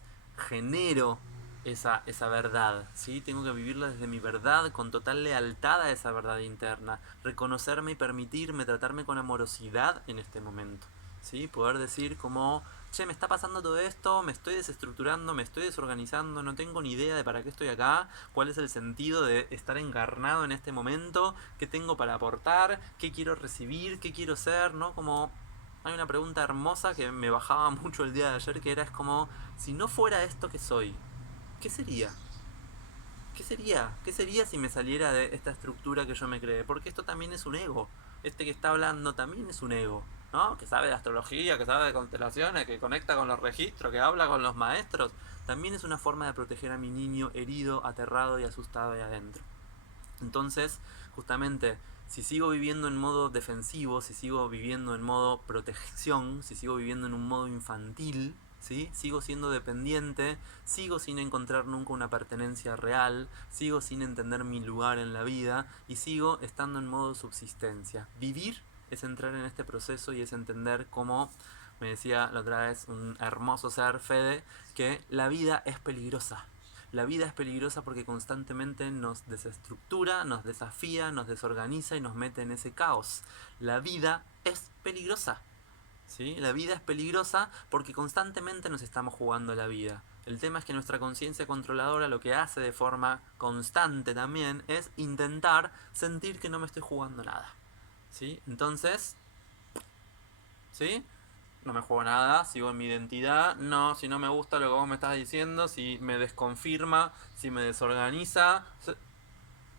genero esa verdad, ¿sí? Tengo que vivirla desde mi verdad, con total lealtad a esa verdad interna, reconocerme y permitirme, tratarme con amorosidad en este momento, ¿sí? Poder decir como, che, me está pasando todo esto, me estoy desestructurando, me estoy desorganizando, no tengo ni idea de para qué estoy acá, cuál es el sentido de estar encarnado en este momento, qué tengo para aportar, qué quiero recibir, qué quiero ser, ¿no? Como... Hay una pregunta hermosa que me bajaba mucho el día de ayer, que era, es como, si no fuera esto que soy, ¿qué sería? ¿Qué sería? ¿Qué sería si me saliera de esta estructura que yo me creé? Porque esto también es un ego. Este que está hablando también es un ego, ¿no? Que sabe de astrología, que sabe de constelaciones, que conecta con los registros, que habla con los maestros. También es una forma de proteger a mi niño herido, aterrado y asustado ahí adentro. Entonces, justamente, si sigo viviendo en modo defensivo, si sigo viviendo en modo protección, si sigo viviendo en un modo infantil, ¿sí? Sigo siendo dependiente, sigo sin encontrar nunca una pertenencia real, sigo sin entender mi lugar en la vida y sigo estando en modo subsistencia. Vivir es entrar en este proceso y es entender cómo, me decía la otra vez un hermoso ser, Fede, que la vida es peligrosa. La vida es peligrosa porque constantemente nos desestructura, nos desafía, nos desorganiza y nos mete en ese caos. La vida es peligrosa. ¿Sí? La vida es peligrosa porque constantemente nos estamos jugando la vida. El tema es que nuestra conciencia controladora lo que hace de forma constante también es intentar sentir que no me estoy jugando nada. ¿Sí? Entonces, ¿sí? No me juego nada, sigo en mi identidad. No, si no me gusta lo que vos me estás diciendo, si me desconfirma, si me desorganiza,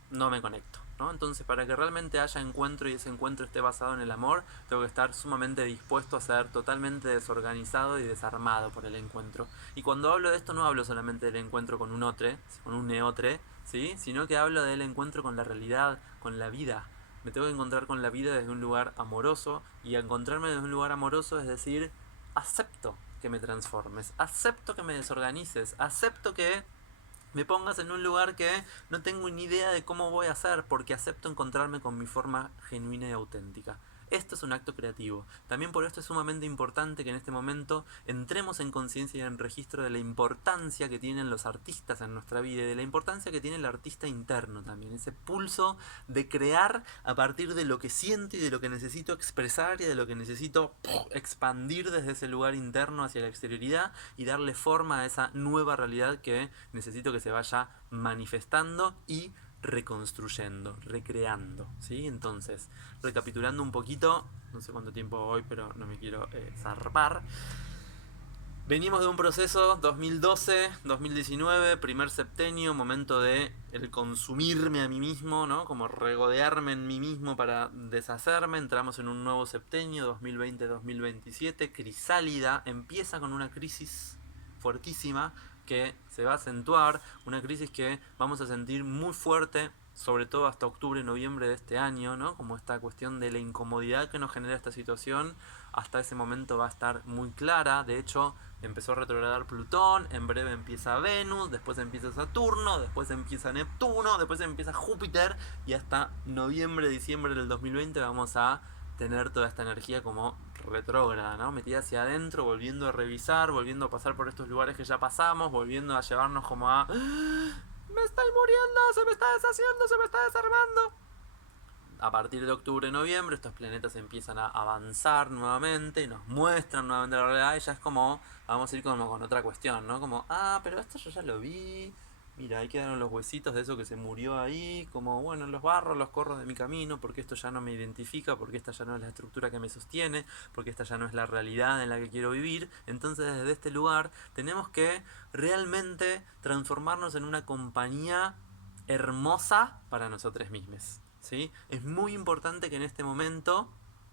no me conecto, ¿no? Entonces, para que realmente haya encuentro y ese encuentro esté basado en el amor, tengo que estar sumamente dispuesto a ser totalmente desorganizado y desarmado por el encuentro. Y cuando hablo de esto no hablo solamente del encuentro con un otro, con un neotre, ¿sí? Sino que hablo del encuentro con la realidad, con la vida. Me tengo que encontrar con la vida desde un lugar amoroso, y encontrarme desde un lugar amoroso es decir, acepto que me transformes, acepto que me desorganices, acepto que me pongas en un lugar que no tengo ni idea de cómo voy a hacer, porque acepto encontrarme con mi forma genuina y auténtica. Esto es un acto creativo. También por esto es sumamente importante que en este momento entremos en conciencia y en registro de la importancia que tienen los artistas en nuestra vida y de la importancia que tiene el artista interno también. Ese pulso de crear a partir de lo que siento y de lo que necesito expresar y de lo que necesito expandir desde ese lugar interno hacia la exterioridad y darle forma a esa nueva realidad que necesito que se vaya manifestando y reconstruyendo, recreando, ¿sí? Entonces, recapitulando un poquito, no sé cuánto tiempo voy, pero no me quiero zarpar. Venimos de un proceso 2012-2019, primer septenio, momento de el consumirme a mí mismo, ¿no? Como regodearme en mí mismo para deshacerme. Entramos en un nuevo septenio, 2020-2027, crisálida, empieza con una crisis fuertísima que se va a acentuar, una crisis que vamos a sentir muy fuerte, sobre todo hasta octubre, noviembre de este año, ¿no? Como esta cuestión de la incomodidad que nos genera esta situación, hasta ese momento va a estar muy clara. De hecho, empezó a retrogradar Plutón, en breve empieza Venus, después empieza Saturno, después empieza Neptuno, después empieza Júpiter, y hasta noviembre, diciembre del 2020 vamos a tener toda esta energía como retrógrada, ¿no? Metida hacia adentro, volviendo a revisar, volviendo a pasar por estos lugares que ya pasamos, volviendo a llevarnos como a... ¡Me estoy muriendo! ¡Se me está deshaciendo! ¡Se me está desarmando! A partir de octubre, noviembre, estos planetas empiezan a avanzar nuevamente y nos muestran nuevamente la realidad, y ya es como, vamos a ir como con otra cuestión, ¿no? Como, pero esto yo ya lo vi, mira, ahí quedaron los huesitos de eso que se murió ahí, como, bueno, los barro, los corro de mi camino, porque esto ya no me identifica, porque esta ya no es la estructura que me sostiene, porque esta ya no es la realidad en la que quiero vivir. Entonces, desde este lugar, tenemos que realmente transformarnos en una compañía hermosa para nosotros mismos, ¿sí? Es muy importante que en este momento,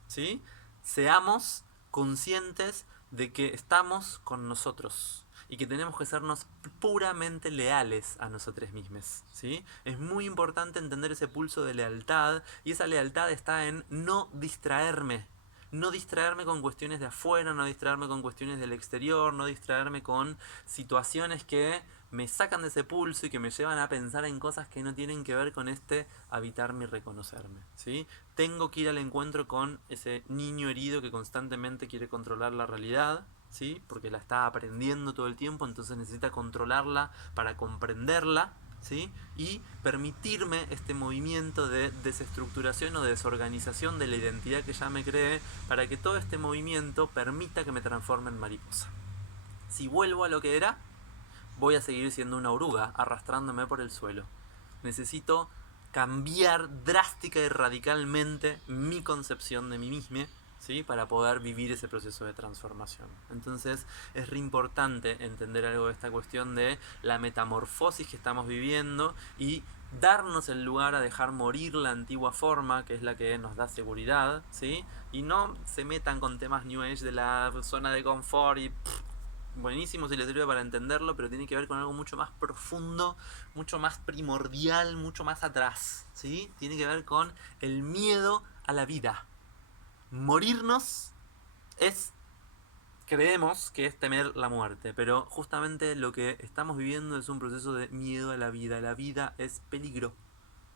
¿sí?, seamos conscientes de que estamos con nosotros y que tenemos que sernos puramente leales a nosotros mismos, ¿sí? Es muy importante entender ese pulso de lealtad, y esa lealtad está en no distraerme. No distraerme con cuestiones de afuera, no distraerme con cuestiones del exterior, no distraerme con situaciones que me sacan de ese pulso y que me llevan a pensar en cosas que no tienen que ver con este habitarme y reconocerme, ¿sí? Tengo que ir al encuentro con ese niño herido que constantemente quiere controlar la realidad, ¿sí? Porque la está aprendiendo todo el tiempo, entonces necesita controlarla para comprenderla, ¿sí? Y permitirme este movimiento de desestructuración o de desorganización de la identidad que ya me creé, para que todo este movimiento permita que me transforme en mariposa. Si vuelvo a lo que era, voy a seguir siendo una oruga arrastrándome por el suelo. Necesito cambiar drástica y radicalmente mi concepción de mí mismo, ¿sí?, para poder vivir ese proceso de transformación. Entonces es re importante entender algo de esta cuestión de la metamorfosis que estamos viviendo y darnos el lugar a dejar morir la antigua forma, que es la que nos da seguridad, ¿sí? Y no se metan con temas New Age de la zona de confort y... buenísimo si les sirve para entenderlo, pero tiene que ver con algo mucho más profundo, mucho más primordial, mucho más atrás, ¿sí? Tiene que ver con el miedo a la vida. Morirnos es creemos que es temer la muerte, pero justamente lo que estamos viviendo es un proceso de miedo a la vida. La vida es peligro.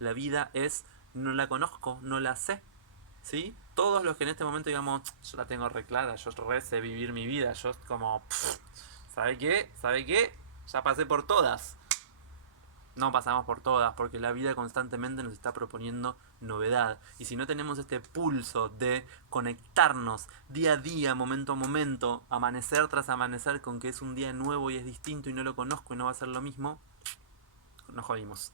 La vida es no la conozco, no la sé. ¿Sí? Todos los que en este momento digamos, yo la tengo re clara, yo re sé vivir mi vida, yo como, ¿sabe qué? ¿Sabe qué? Ya pasé por todas. No pasamos por todas, porque la vida constantemente nos está proponiendo novedad. Y si no tenemos este pulso de conectarnos día a día, momento a momento, amanecer tras amanecer, con que es un día nuevo y es distinto y no lo conozco y no va a ser lo mismo, nos jodimos.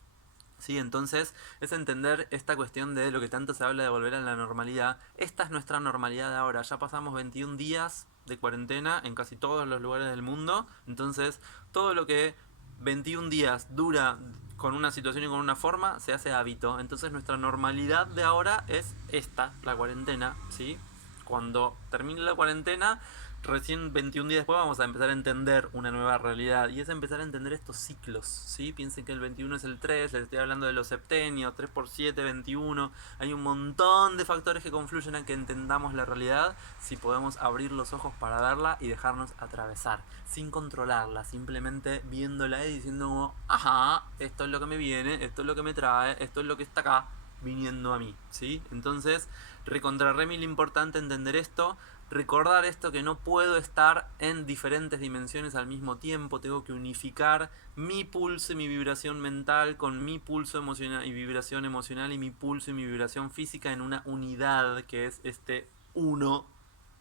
¿Sí? Entonces es entender esta cuestión de lo que tanto se habla de volver a la normalidad. Esta es nuestra normalidad de ahora. Ya pasamos 21 días de cuarentena en casi todos los lugares del mundo. Entonces todo lo que 21 días dura con una situación y con una forma se hace hábito. Entonces nuestra normalidad de ahora es esta, la cuarentena. ¿Sí? Cuando termine la cuarentena, recién 21 días después vamos a empezar a entender una nueva realidad. Y es empezar a entender estos ciclos, ¿sí? Piensen que el 21 es el 3, les estoy hablando de los septenios, 3 por 7, 21. Hay un montón de factores que confluyen a que entendamos la realidad si podemos abrir los ojos para verla y dejarnos atravesar, sin controlarla, simplemente viéndola y diciendo como, ajá, esto es lo que me viene, esto es lo que me trae, esto es lo que está acá viniendo a mí, ¿sí? Entonces, recontra remil importante entender esto, recordar esto, que no puedo estar en diferentes dimensiones al mismo tiempo, tengo que unificar mi pulso y mi vibración mental con mi pulso emocional y vibración emocional y mi pulso y mi vibración física en una unidad que es este uno,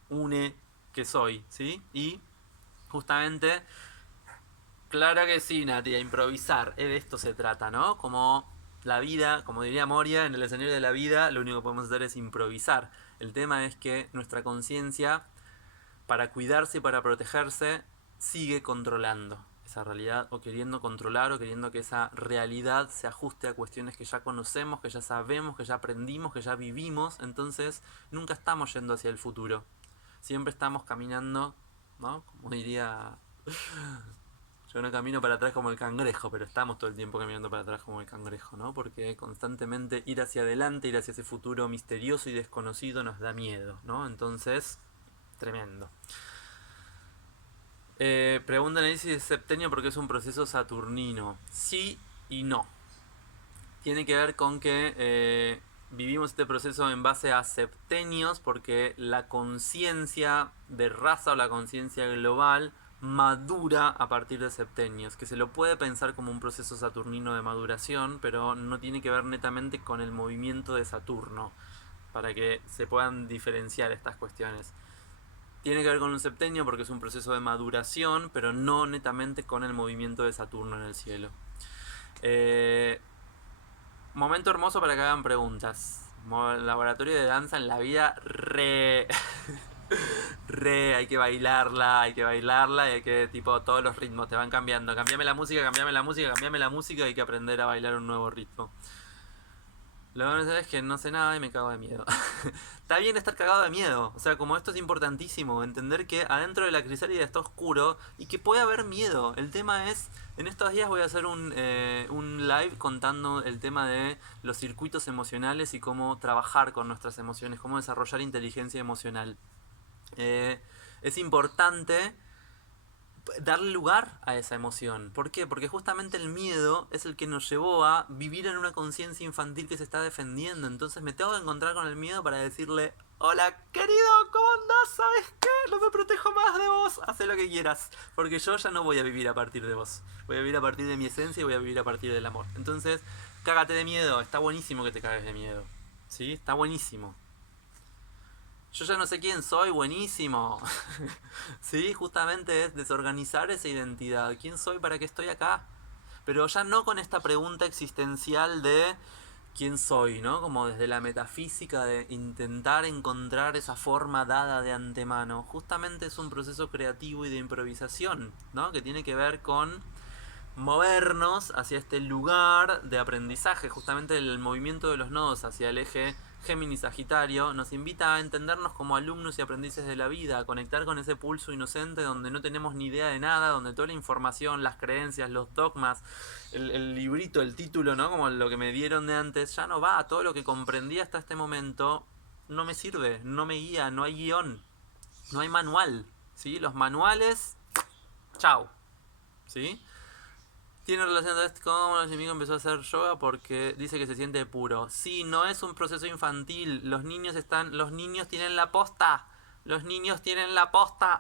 une que soy, ¿sí? Y justamente, claro que sí, Nati, a improvisar, de esto se trata, ¿no? Como la vida, como diría Moria, en el escenario de la vida lo único que podemos hacer es improvisar. El tema es que nuestra conciencia, para cuidarse y para protegerse, sigue controlando esa realidad o queriendo controlar o queriendo que esa realidad se ajuste a cuestiones que ya conocemos, que ya sabemos, que ya aprendimos, que ya vivimos. Entonces nunca estamos yendo hacia el futuro. Siempre estamos caminando, ¿no? Como diría... Yo no camino para atrás como el cangrejo, pero estamos todo el tiempo caminando para atrás como el cangrejo, ¿no? Porque constantemente ir hacia adelante, ir hacia ese futuro misterioso y desconocido nos da miedo, ¿no? Entonces, tremendo. Preguntan ahí si es septenio porque es un proceso saturnino. Sí y no. Tiene que ver con que vivimos este proceso en base a septenios porque la conciencia de raza o la conciencia global madura a partir de septenios, que se lo puede pensar como un proceso saturnino de maduración, pero no tiene que ver netamente con el movimiento de Saturno, para que se puedan diferenciar estas cuestiones. Tiene que ver con un septenio porque es un proceso de maduración, pero no netamente con el movimiento de Saturno en el cielo. Momento hermoso para que hagan preguntas. Laboratorio de danza en la vida hay que bailarla y hay que, tipo, todos los ritmos te van cambiando. Cambiame la música, cambiame la música, cambiame la música, hay que aprender a bailar un nuevo ritmo. Lo que no sé es que no sé nada y me cago de miedo. Está bien estar cagado de miedo. O sea, como esto es importantísimo, entender que adentro de la crisálida está oscuro y que puede haber miedo. El tema es, en estos días voy a hacer un live contando el tema de los circuitos emocionales y cómo trabajar con nuestras emociones, cómo desarrollar inteligencia emocional. Es importante darle lugar a esa emoción. ¿Por qué? Porque justamente el miedo es el que nos llevó a vivir en una conciencia infantil que se está defendiendo. Entonces me tengo que encontrar con el miedo para decirle: hola querido, ¿cómo andás? ¿Sabes qué? No me protejo más de vos. Haz lo que quieras. Porque yo ya no voy a vivir a partir de vos. Voy a vivir a partir de mi esencia y voy a vivir a partir del amor. Entonces, cágate de miedo. Está buenísimo que te cagues de miedo. ¿Sí? Está buenísimo. Yo ya no sé quién soy, buenísimo. Sí, justamente es desorganizar esa identidad. ¿Quién soy? ¿Para qué estoy acá? Pero ya no con esta pregunta existencial de quién soy, ¿no? Como desde la metafísica de intentar encontrar esa forma dada de antemano. Justamente es un proceso creativo y de improvisación, ¿no? Que tiene que ver con movernos hacia este lugar de aprendizaje. Justamente el movimiento de los nodos hacia el eje Géminis-Sagitario nos invita a entendernos como alumnos y aprendices de la vida, a conectar con ese pulso inocente donde no tenemos ni idea de nada, donde toda la información, las creencias, los dogmas, el librito, el título, ¿no? Como lo que me dieron de antes, ya no va. Todo lo que comprendí hasta este momento no me sirve, no me guía, no hay guión, no hay manual, ¿sí? Los manuales, chao, ¿sí? Tiene relación a esto con el amigo empezó a hacer yoga porque dice que se siente puro. Sí, no es un proceso infantil. Los niños tienen la posta. Los niños tienen la posta.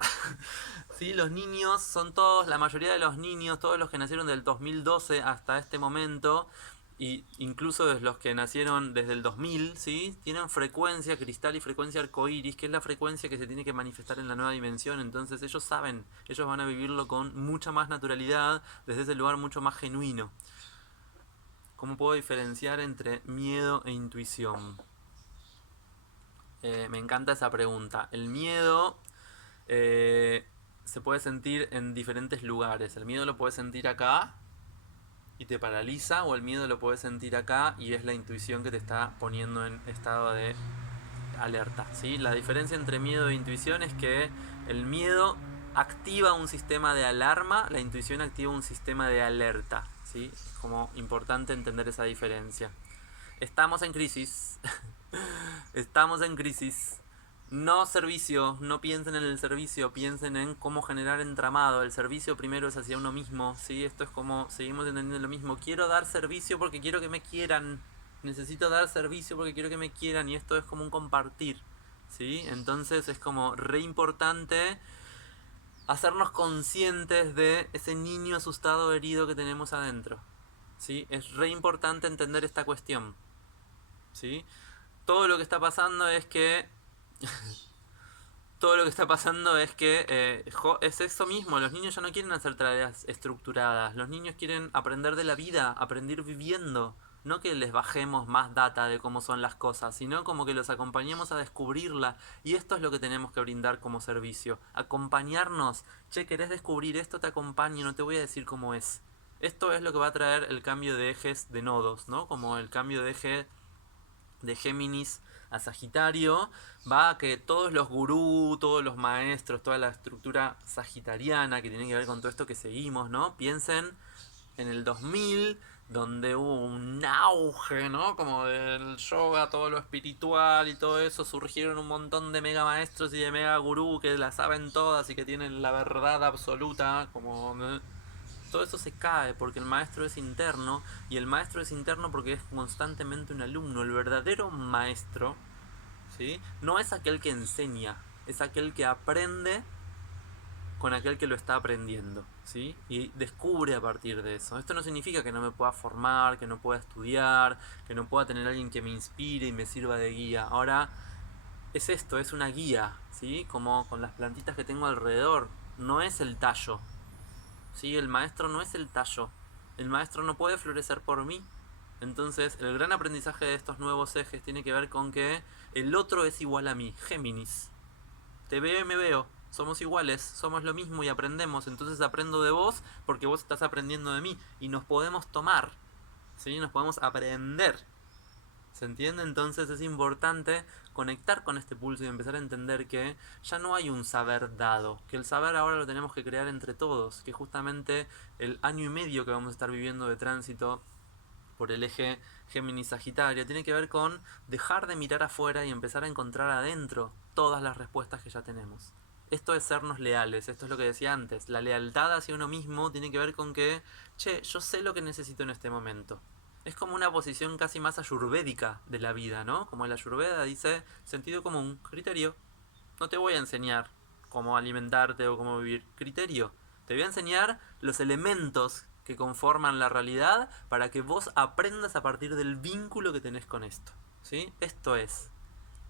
Sí, los niños son todos, la mayoría de los niños, todos los que nacieron del 2012 hasta este momento, y incluso de los que nacieron desde el 2000, ¿sí? Tienen frecuencia cristal y frecuencia arcoíris, que es la frecuencia que se tiene que manifestar en la nueva dimensión. Entonces ellos saben, ellos van a vivirlo con mucha más naturalidad, desde ese lugar mucho más genuino. ¿Cómo puedo diferenciar entre miedo e intuición? Me encanta esa pregunta. El miedo se puede sentir en diferentes lugares. El miedo lo puedes sentir acá y te paraliza, o el miedo lo puedes sentir acá y es la intuición que te está poniendo en estado de alerta, ¿sí? La diferencia entre miedo e intuición es que el miedo activa un sistema de alarma, la intuición activa un sistema de alerta, ¿sí? Es como importante entender esa diferencia. Estamos en crisis. Estamos en crisis. No servicio, no piensen en el servicio, piensen en cómo generar entramado. El servicio primero es hacia uno mismo, ¿sí? Esto es como, seguimos entendiendo lo mismo. Quiero dar servicio porque quiero que me quieran. Necesito dar servicio porque quiero que me quieran. Y esto es como un compartir, ¿sí? Entonces es como re importante hacernos conscientes de ese niño asustado, herido que tenemos adentro, ¿sí? Es re importante entender esta cuestión, ¿sí? Todo lo que está pasando es que es eso mismo. Los niños ya no quieren hacer tareas estructuradas. Los niños quieren aprender de la vida, aprender viviendo. No que les bajemos más data de cómo son las cosas, sino como que los acompañemos a descubrirla. Y esto es lo que tenemos que brindar como servicio. Acompañarnos. Che, ¿querés descubrir esto? Te acompaño, no te voy a decir cómo es. Esto es lo que va a traer el cambio de ejes de nodos, ¿no? Como el cambio de eje de Géminis a Sagitario, va a que todos los gurús, todos los maestros, toda la estructura sagitariana que tiene que ver con todo esto que seguimos, ¿no? Piensen en el 2000, donde hubo un auge, ¿no? Como del yoga, todo lo espiritual y todo eso, surgieron un montón de mega maestros y de mega gurú que la saben todas y que tienen la verdad absoluta, como todo eso se cae porque el maestro es interno, y el maestro es interno porque es constantemente un alumno. El verdadero maestro, ¿sí? No es aquel que enseña, es aquel que aprende con aquel que lo está aprendiendo, ¿sí? Y descubre a partir de eso. Esto no significa que no me pueda formar, que no pueda estudiar, que no pueda tener alguien que me inspire y me sirva de guía. Ahora, es esto, es una guía, ¿sí? Como con las plantitas que tengo alrededor. No es el tallo, ¿sí? El maestro no es el tallo. El maestro no puede florecer por mí. Entonces, el gran aprendizaje de estos nuevos ejes tiene que ver con que el otro es igual a mí. Géminis. Te veo y me veo. Somos iguales, somos lo mismo y aprendemos. Entonces aprendo de vos porque vos estás aprendiendo de mí. Y nos podemos tomar, ¿sí? Nos podemos aprender. ¿Se entiende? Entonces es importante conectar con este pulso y empezar a entender que ya no hay un saber dado, que el saber ahora lo tenemos que crear entre todos, que justamente el año y medio que vamos a estar viviendo de tránsito por el eje Géminis-Sagitario tiene que ver con dejar de mirar afuera y empezar a encontrar adentro todas las respuestas que ya tenemos. Esto es sernos leales, esto es lo que decía antes. La lealtad hacia uno mismo tiene que ver con que, che, yo sé lo que necesito en este momento. Es como una posición casi más ayurvédica de la vida, ¿no? Como la ayurveda dice, sentido común, criterio. No te voy a enseñar cómo alimentarte o cómo vivir, criterio. Te voy a enseñar los elementos que conforman la realidad para que vos aprendas a partir del vínculo que tenés con esto, ¿sí? Esto es.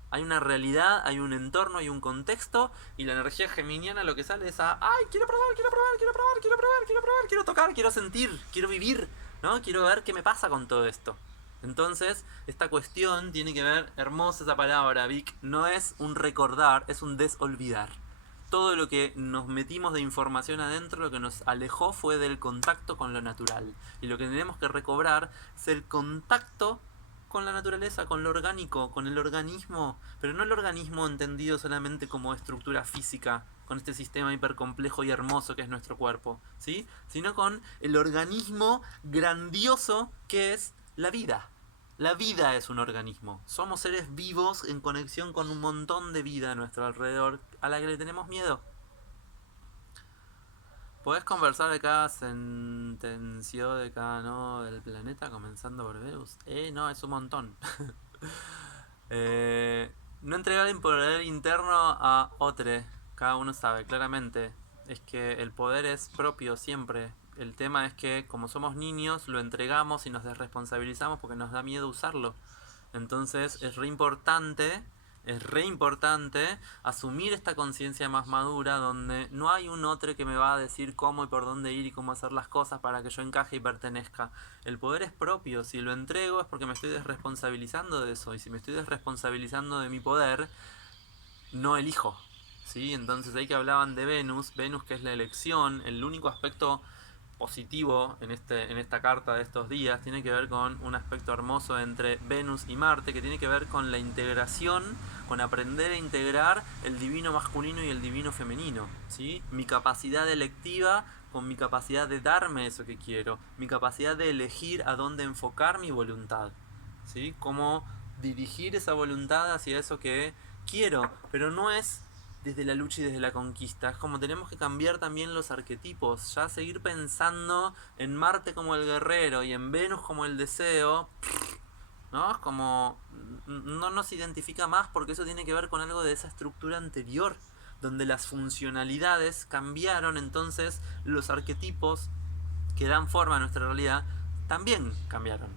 Hay una realidad, hay un entorno, hay un contexto, y la energía geminiana lo que sale es a, ay, quiero probar, quiero probar, quiero probar, quiero probar, quiero probar, quiero tocar, quiero sentir, quiero vivir, ¿no? Quiero ver qué me pasa con todo esto. Entonces, esta cuestión tiene que ver, hermosa esa palabra, Vic, no es un recordar, es un desolvidar. Todo lo que nos metimos de información adentro, lo que nos alejó fue del contacto con lo natural. Y lo que tenemos que recobrar es el contacto con la naturaleza, con lo orgánico, con el organismo, pero no el organismo entendido solamente como estructura física, con este sistema hipercomplejo y hermoso que es nuestro cuerpo, ¿sí? Sino con el organismo grandioso que es la vida. La vida es un organismo. Somos seres vivos en conexión con un montón de vida a nuestro alrededor a la que le tenemos miedo. ¿Podés conversar de cada sentencio de cada nodo del planeta comenzando por Venus? No, es un montón. No entregar el poder interno a otro. Cada uno sabe, claramente. Es que el poder es propio siempre. El tema es que como somos niños lo entregamos y nos desresponsabilizamos porque nos da miedo usarlo. Entonces es re importante asumir esta conciencia más madura donde no hay un otro que me va a decir cómo y por dónde ir y cómo hacer las cosas para que yo encaje y pertenezca. El poder es propio, si lo entrego es porque me estoy desresponsabilizando de eso, y si me estoy desresponsabilizando de mi poder, no elijo. ¿Sí? Entonces ahí que hablaban de Venus, Venus que es la elección, el único aspecto positivo en esta carta de estos días tiene que ver con un aspecto hermoso entre Venus y Marte, que tiene que ver con la integración, con aprender a integrar el divino masculino y el divino femenino, ¿sí? Mi capacidad electiva con mi capacidad de darme eso que quiero, mi capacidad de elegir a dónde enfocar mi voluntad, ¿sí? Cómo dirigir esa voluntad hacia eso que quiero, pero no es desde la lucha y desde la conquista. Es como tenemos que cambiar también los arquetipos. Ya seguir pensando en Marte como el guerrero y en Venus como el deseo, ¿no? Es como no nos identifica más porque eso tiene que ver con algo de esa estructura anterior, donde las funcionalidades cambiaron, entonces los arquetipos que dan forma a nuestra realidad también cambiaron.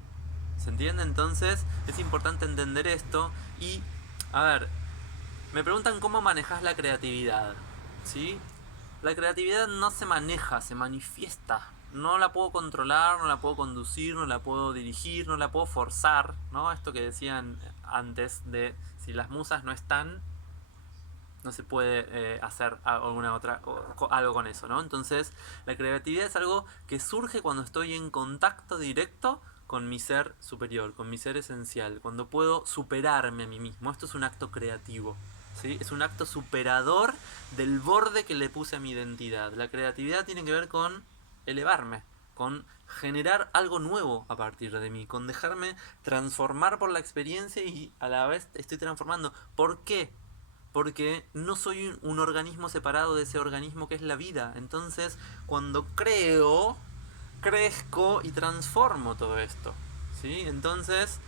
¿Se entiende? Entonces es importante entender esto y, a ver, me preguntan cómo manejas la creatividad, ¿sí? La creatividad no se maneja, se manifiesta. No la puedo controlar, no la puedo conducir, no la puedo dirigir, no la puedo forzar, ¿no? Esto que decían antes de si las musas no están, no se puede hacer alguna otra algo con eso, ¿no? Entonces, la creatividad es algo que surge cuando estoy en contacto directo con mi ser superior, con mi ser esencial, cuando puedo superarme a mí mismo. Esto es un acto creativo, ¿sí? Es un acto superador del borde que le puse a mi identidad. La creatividad tiene que ver con elevarme, con generar algo nuevo a partir de mí, con dejarme transformar por la experiencia y a la vez estoy transformando. ¿Por qué? Porque no soy un organismo separado de ese organismo que es la vida. Entonces, cuando creo, crezco y transformo todo esto, ¿sí? Entonces,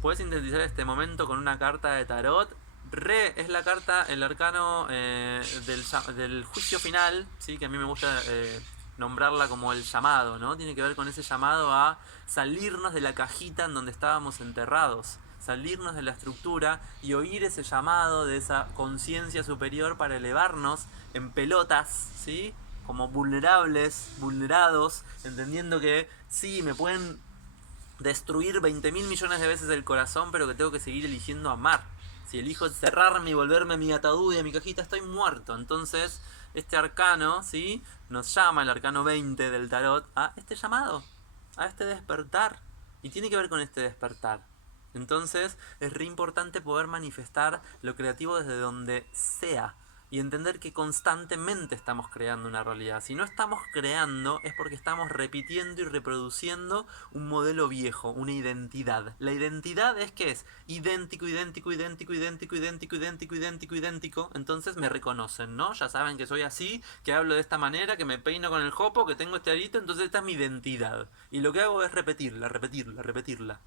puedes sintetizar este momento con una carta de tarot. Re es la carta, el arcano del juicio final, ¿sí? Que a mí me gusta nombrarla como el llamado, ¿no? Tiene que ver con ese llamado a salirnos de la cajita en donde estábamos enterrados, salirnos de la estructura y oír ese llamado de esa conciencia superior para elevarnos en pelotas, ¿sí? Como vulnerables, vulnerados, entendiendo que sí, me pueden destruir 20.000 millones de veces el corazón, pero que tengo que seguir eligiendo amar. Si elijo cerrarme y volverme a mi atadú y a mi cajita, estoy muerto. Entonces, este arcano, ¿sí? Nos llama, el arcano 20 del tarot, a este llamado, a este despertar. Y tiene que ver con este despertar. Entonces, es re importante poder manifestar lo creativo desde donde sea. Y entender que constantemente estamos creando una realidad. Si no estamos creando es porque estamos repitiendo y reproduciendo un modelo viejo, una identidad. La identidad es que es idéntico, idéntico, idéntico, idéntico, idéntico, idéntico, idéntico, idéntico. Entonces me reconocen, ¿no? Ya saben que soy así, que hablo de esta manera, que me peino con el jopo, que tengo este arito, entonces esta es mi identidad. Y lo que hago es repetirla, repetirla, repetirla.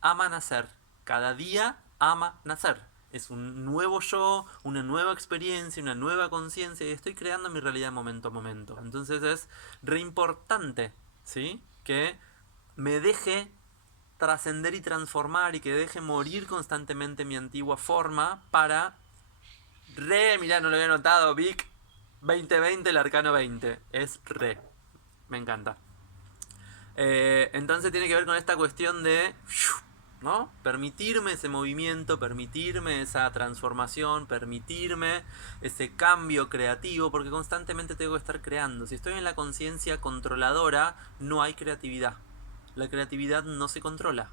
Ama nacer. Cada día ama nacer. Es un nuevo yo, una nueva experiencia, una nueva conciencia y estoy creando mi realidad momento a momento. Entonces es re importante, ¿sí? Que me deje trascender y transformar y que deje morir constantemente mi antigua forma para mirá, no lo había notado, Vic 2020, el arcano 20. Es me encanta. Entonces tiene que ver con esta cuestión de, ¿no? Permitirme ese movimiento, permitirme esa transformación, permitirme ese cambio creativo, porque constantemente tengo que estar creando. Si estoy en la conciencia controladora, no hay creatividad. La creatividad no se controla,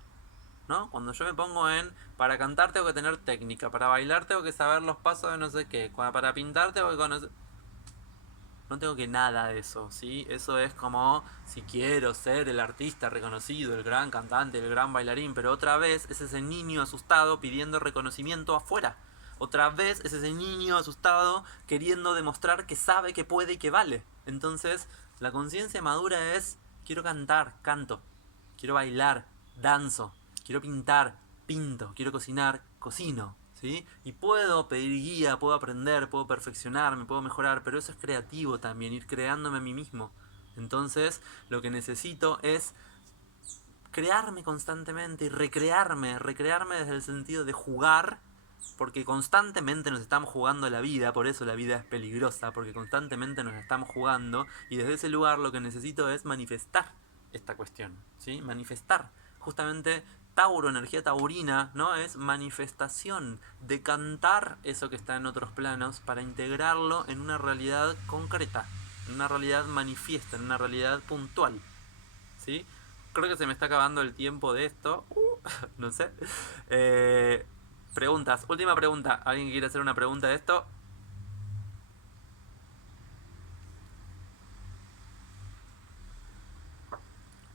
¿no? Cuando yo me pongo para cantar tengo que tener técnica, para bailar tengo que saber los pasos de no sé qué, para pintar tengo que conocer... No tengo que nada de eso, ¿sí? Eso es como si quiero ser el artista reconocido, el gran cantante, el gran bailarín, pero otra vez es ese niño asustado pidiendo reconocimiento afuera. Otra vez es ese niño asustado queriendo demostrar que sabe, que puede y que vale. Entonces, la conciencia madura es, quiero cantar, canto, quiero bailar, danzo, quiero pintar, pinto, quiero cocinar, cocino, ¿sí? Y puedo pedir guía, puedo aprender, puedo perfeccionarme, puedo mejorar, pero eso es creativo también, ir creándome a mí mismo. Entonces, lo que necesito es crearme constantemente y recrearme desde el sentido de jugar, porque constantemente nos estamos jugando la vida, por eso la vida es peligrosa, porque constantemente nos estamos jugando, y desde ese lugar lo que necesito es manifestar esta cuestión, ¿sí? Manifestar. Justamente Tauro, energía taurina, ¿no? Es manifestación, decantar eso que está en otros planos para integrarlo en una realidad concreta, en una realidad manifiesta, en una realidad puntual, ¿sí? Creo que se me está acabando el tiempo de esto. No sé. Preguntas. Última pregunta. ¿Alguien quiere hacer una pregunta de esto?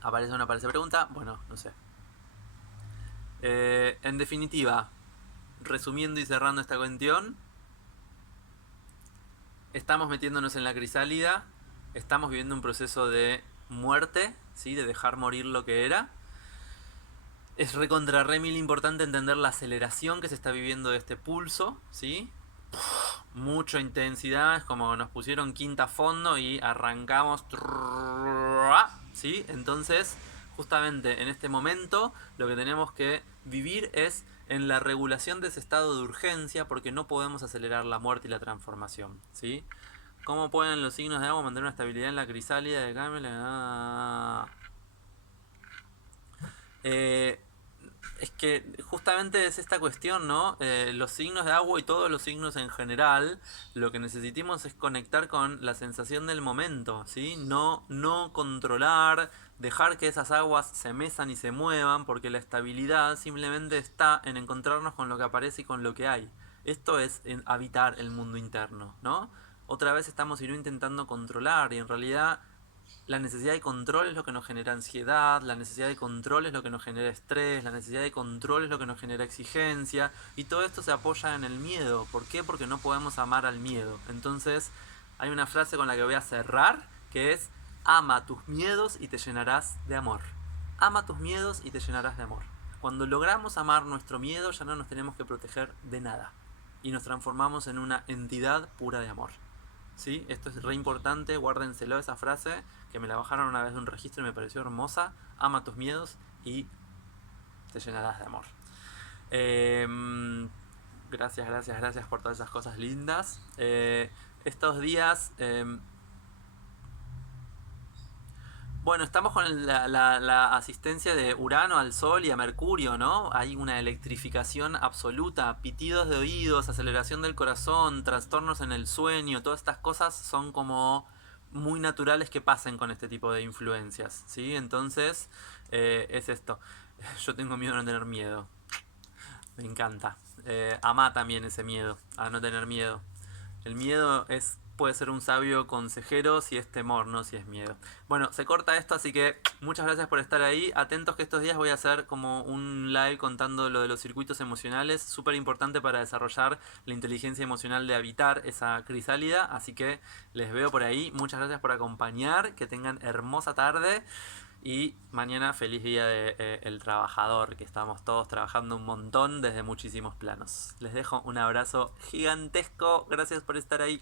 ¿Aparece o no aparece pregunta? Bueno, no sé. En definitiva, resumiendo y cerrando esta cuestión, estamos metiéndonos en la crisálida, estamos viviendo un proceso de muerte, ¿sí? De dejar morir lo que era. Es recontra re mil importante entender la aceleración que se está viviendo de este pulso, ¿sí? Mucha intensidad, es como nos pusieron quinta a fondo y arrancamos, ¿sí? Entonces, justamente en este momento, lo que tenemos que vivir es en la regulación de ese estado de urgencia, porque no podemos acelerar la muerte y la transformación, ¿sí? ¿Cómo pueden los signos de agua mantener una estabilidad en la crisálida de cambio? Eh, Es que justamente es esta cuestión, ¿no? Los signos de agua y todos los signos en general, lo que necesitamos es conectar con la sensación del momento, ¿sí? No controlar, dejar que esas aguas se mesan y se muevan, porque la estabilidad simplemente está en encontrarnos con lo que aparece y con lo que hay. Esto es en habitar el mundo interno, ¿no? Otra vez estamos intentando controlar y en realidad la necesidad de control es lo que nos genera ansiedad, la necesidad de control es lo que nos genera estrés, la necesidad de control es lo que nos genera exigencia, y todo esto se apoya en el miedo. ¿Por qué? Porque no podemos amar al miedo. Entonces, hay una frase con la que voy a cerrar, que es: ama tus miedos y te llenarás de amor. Ama tus miedos y te llenarás de amor. Cuando logramos amar nuestro miedo, ya no nos tenemos que proteger de nada, y nos transformamos en una entidad pura de amor. ¿Sí? Esto es re importante, guárdenselo esa frase, que me la bajaron una vez de un registro y me pareció hermosa. Ama tus miedos y te llenarás de amor. Gracias por todas esas cosas lindas. Estos días... bueno, estamos con la asistencia de Urano al Sol y a Mercurio, ¿no? Hay una electrificación absoluta, pitidos de oídos, aceleración del corazón, trastornos en el sueño, todas estas cosas son como muy naturales que pasen con este tipo de influencias, ¿sí? Entonces, es esto. Yo tengo miedo a no tener miedo. Me encanta. Amá también ese miedo, a no tener miedo. El miedo puede ser un sabio consejero si es temor, no si es miedo. Bueno, se corta esto, así que muchas gracias por estar ahí. Atentos que estos días voy a hacer como un live contando lo de los circuitos emocionales, súper importante para desarrollar la inteligencia emocional de habitar esa crisálida. Así que les veo por ahí. Muchas gracias por acompañar, que tengan hermosa tarde. Y mañana feliz día del trabajador, que estamos todos trabajando un montón desde muchísimos planos. Les dejo un abrazo gigantesco, gracias por estar ahí.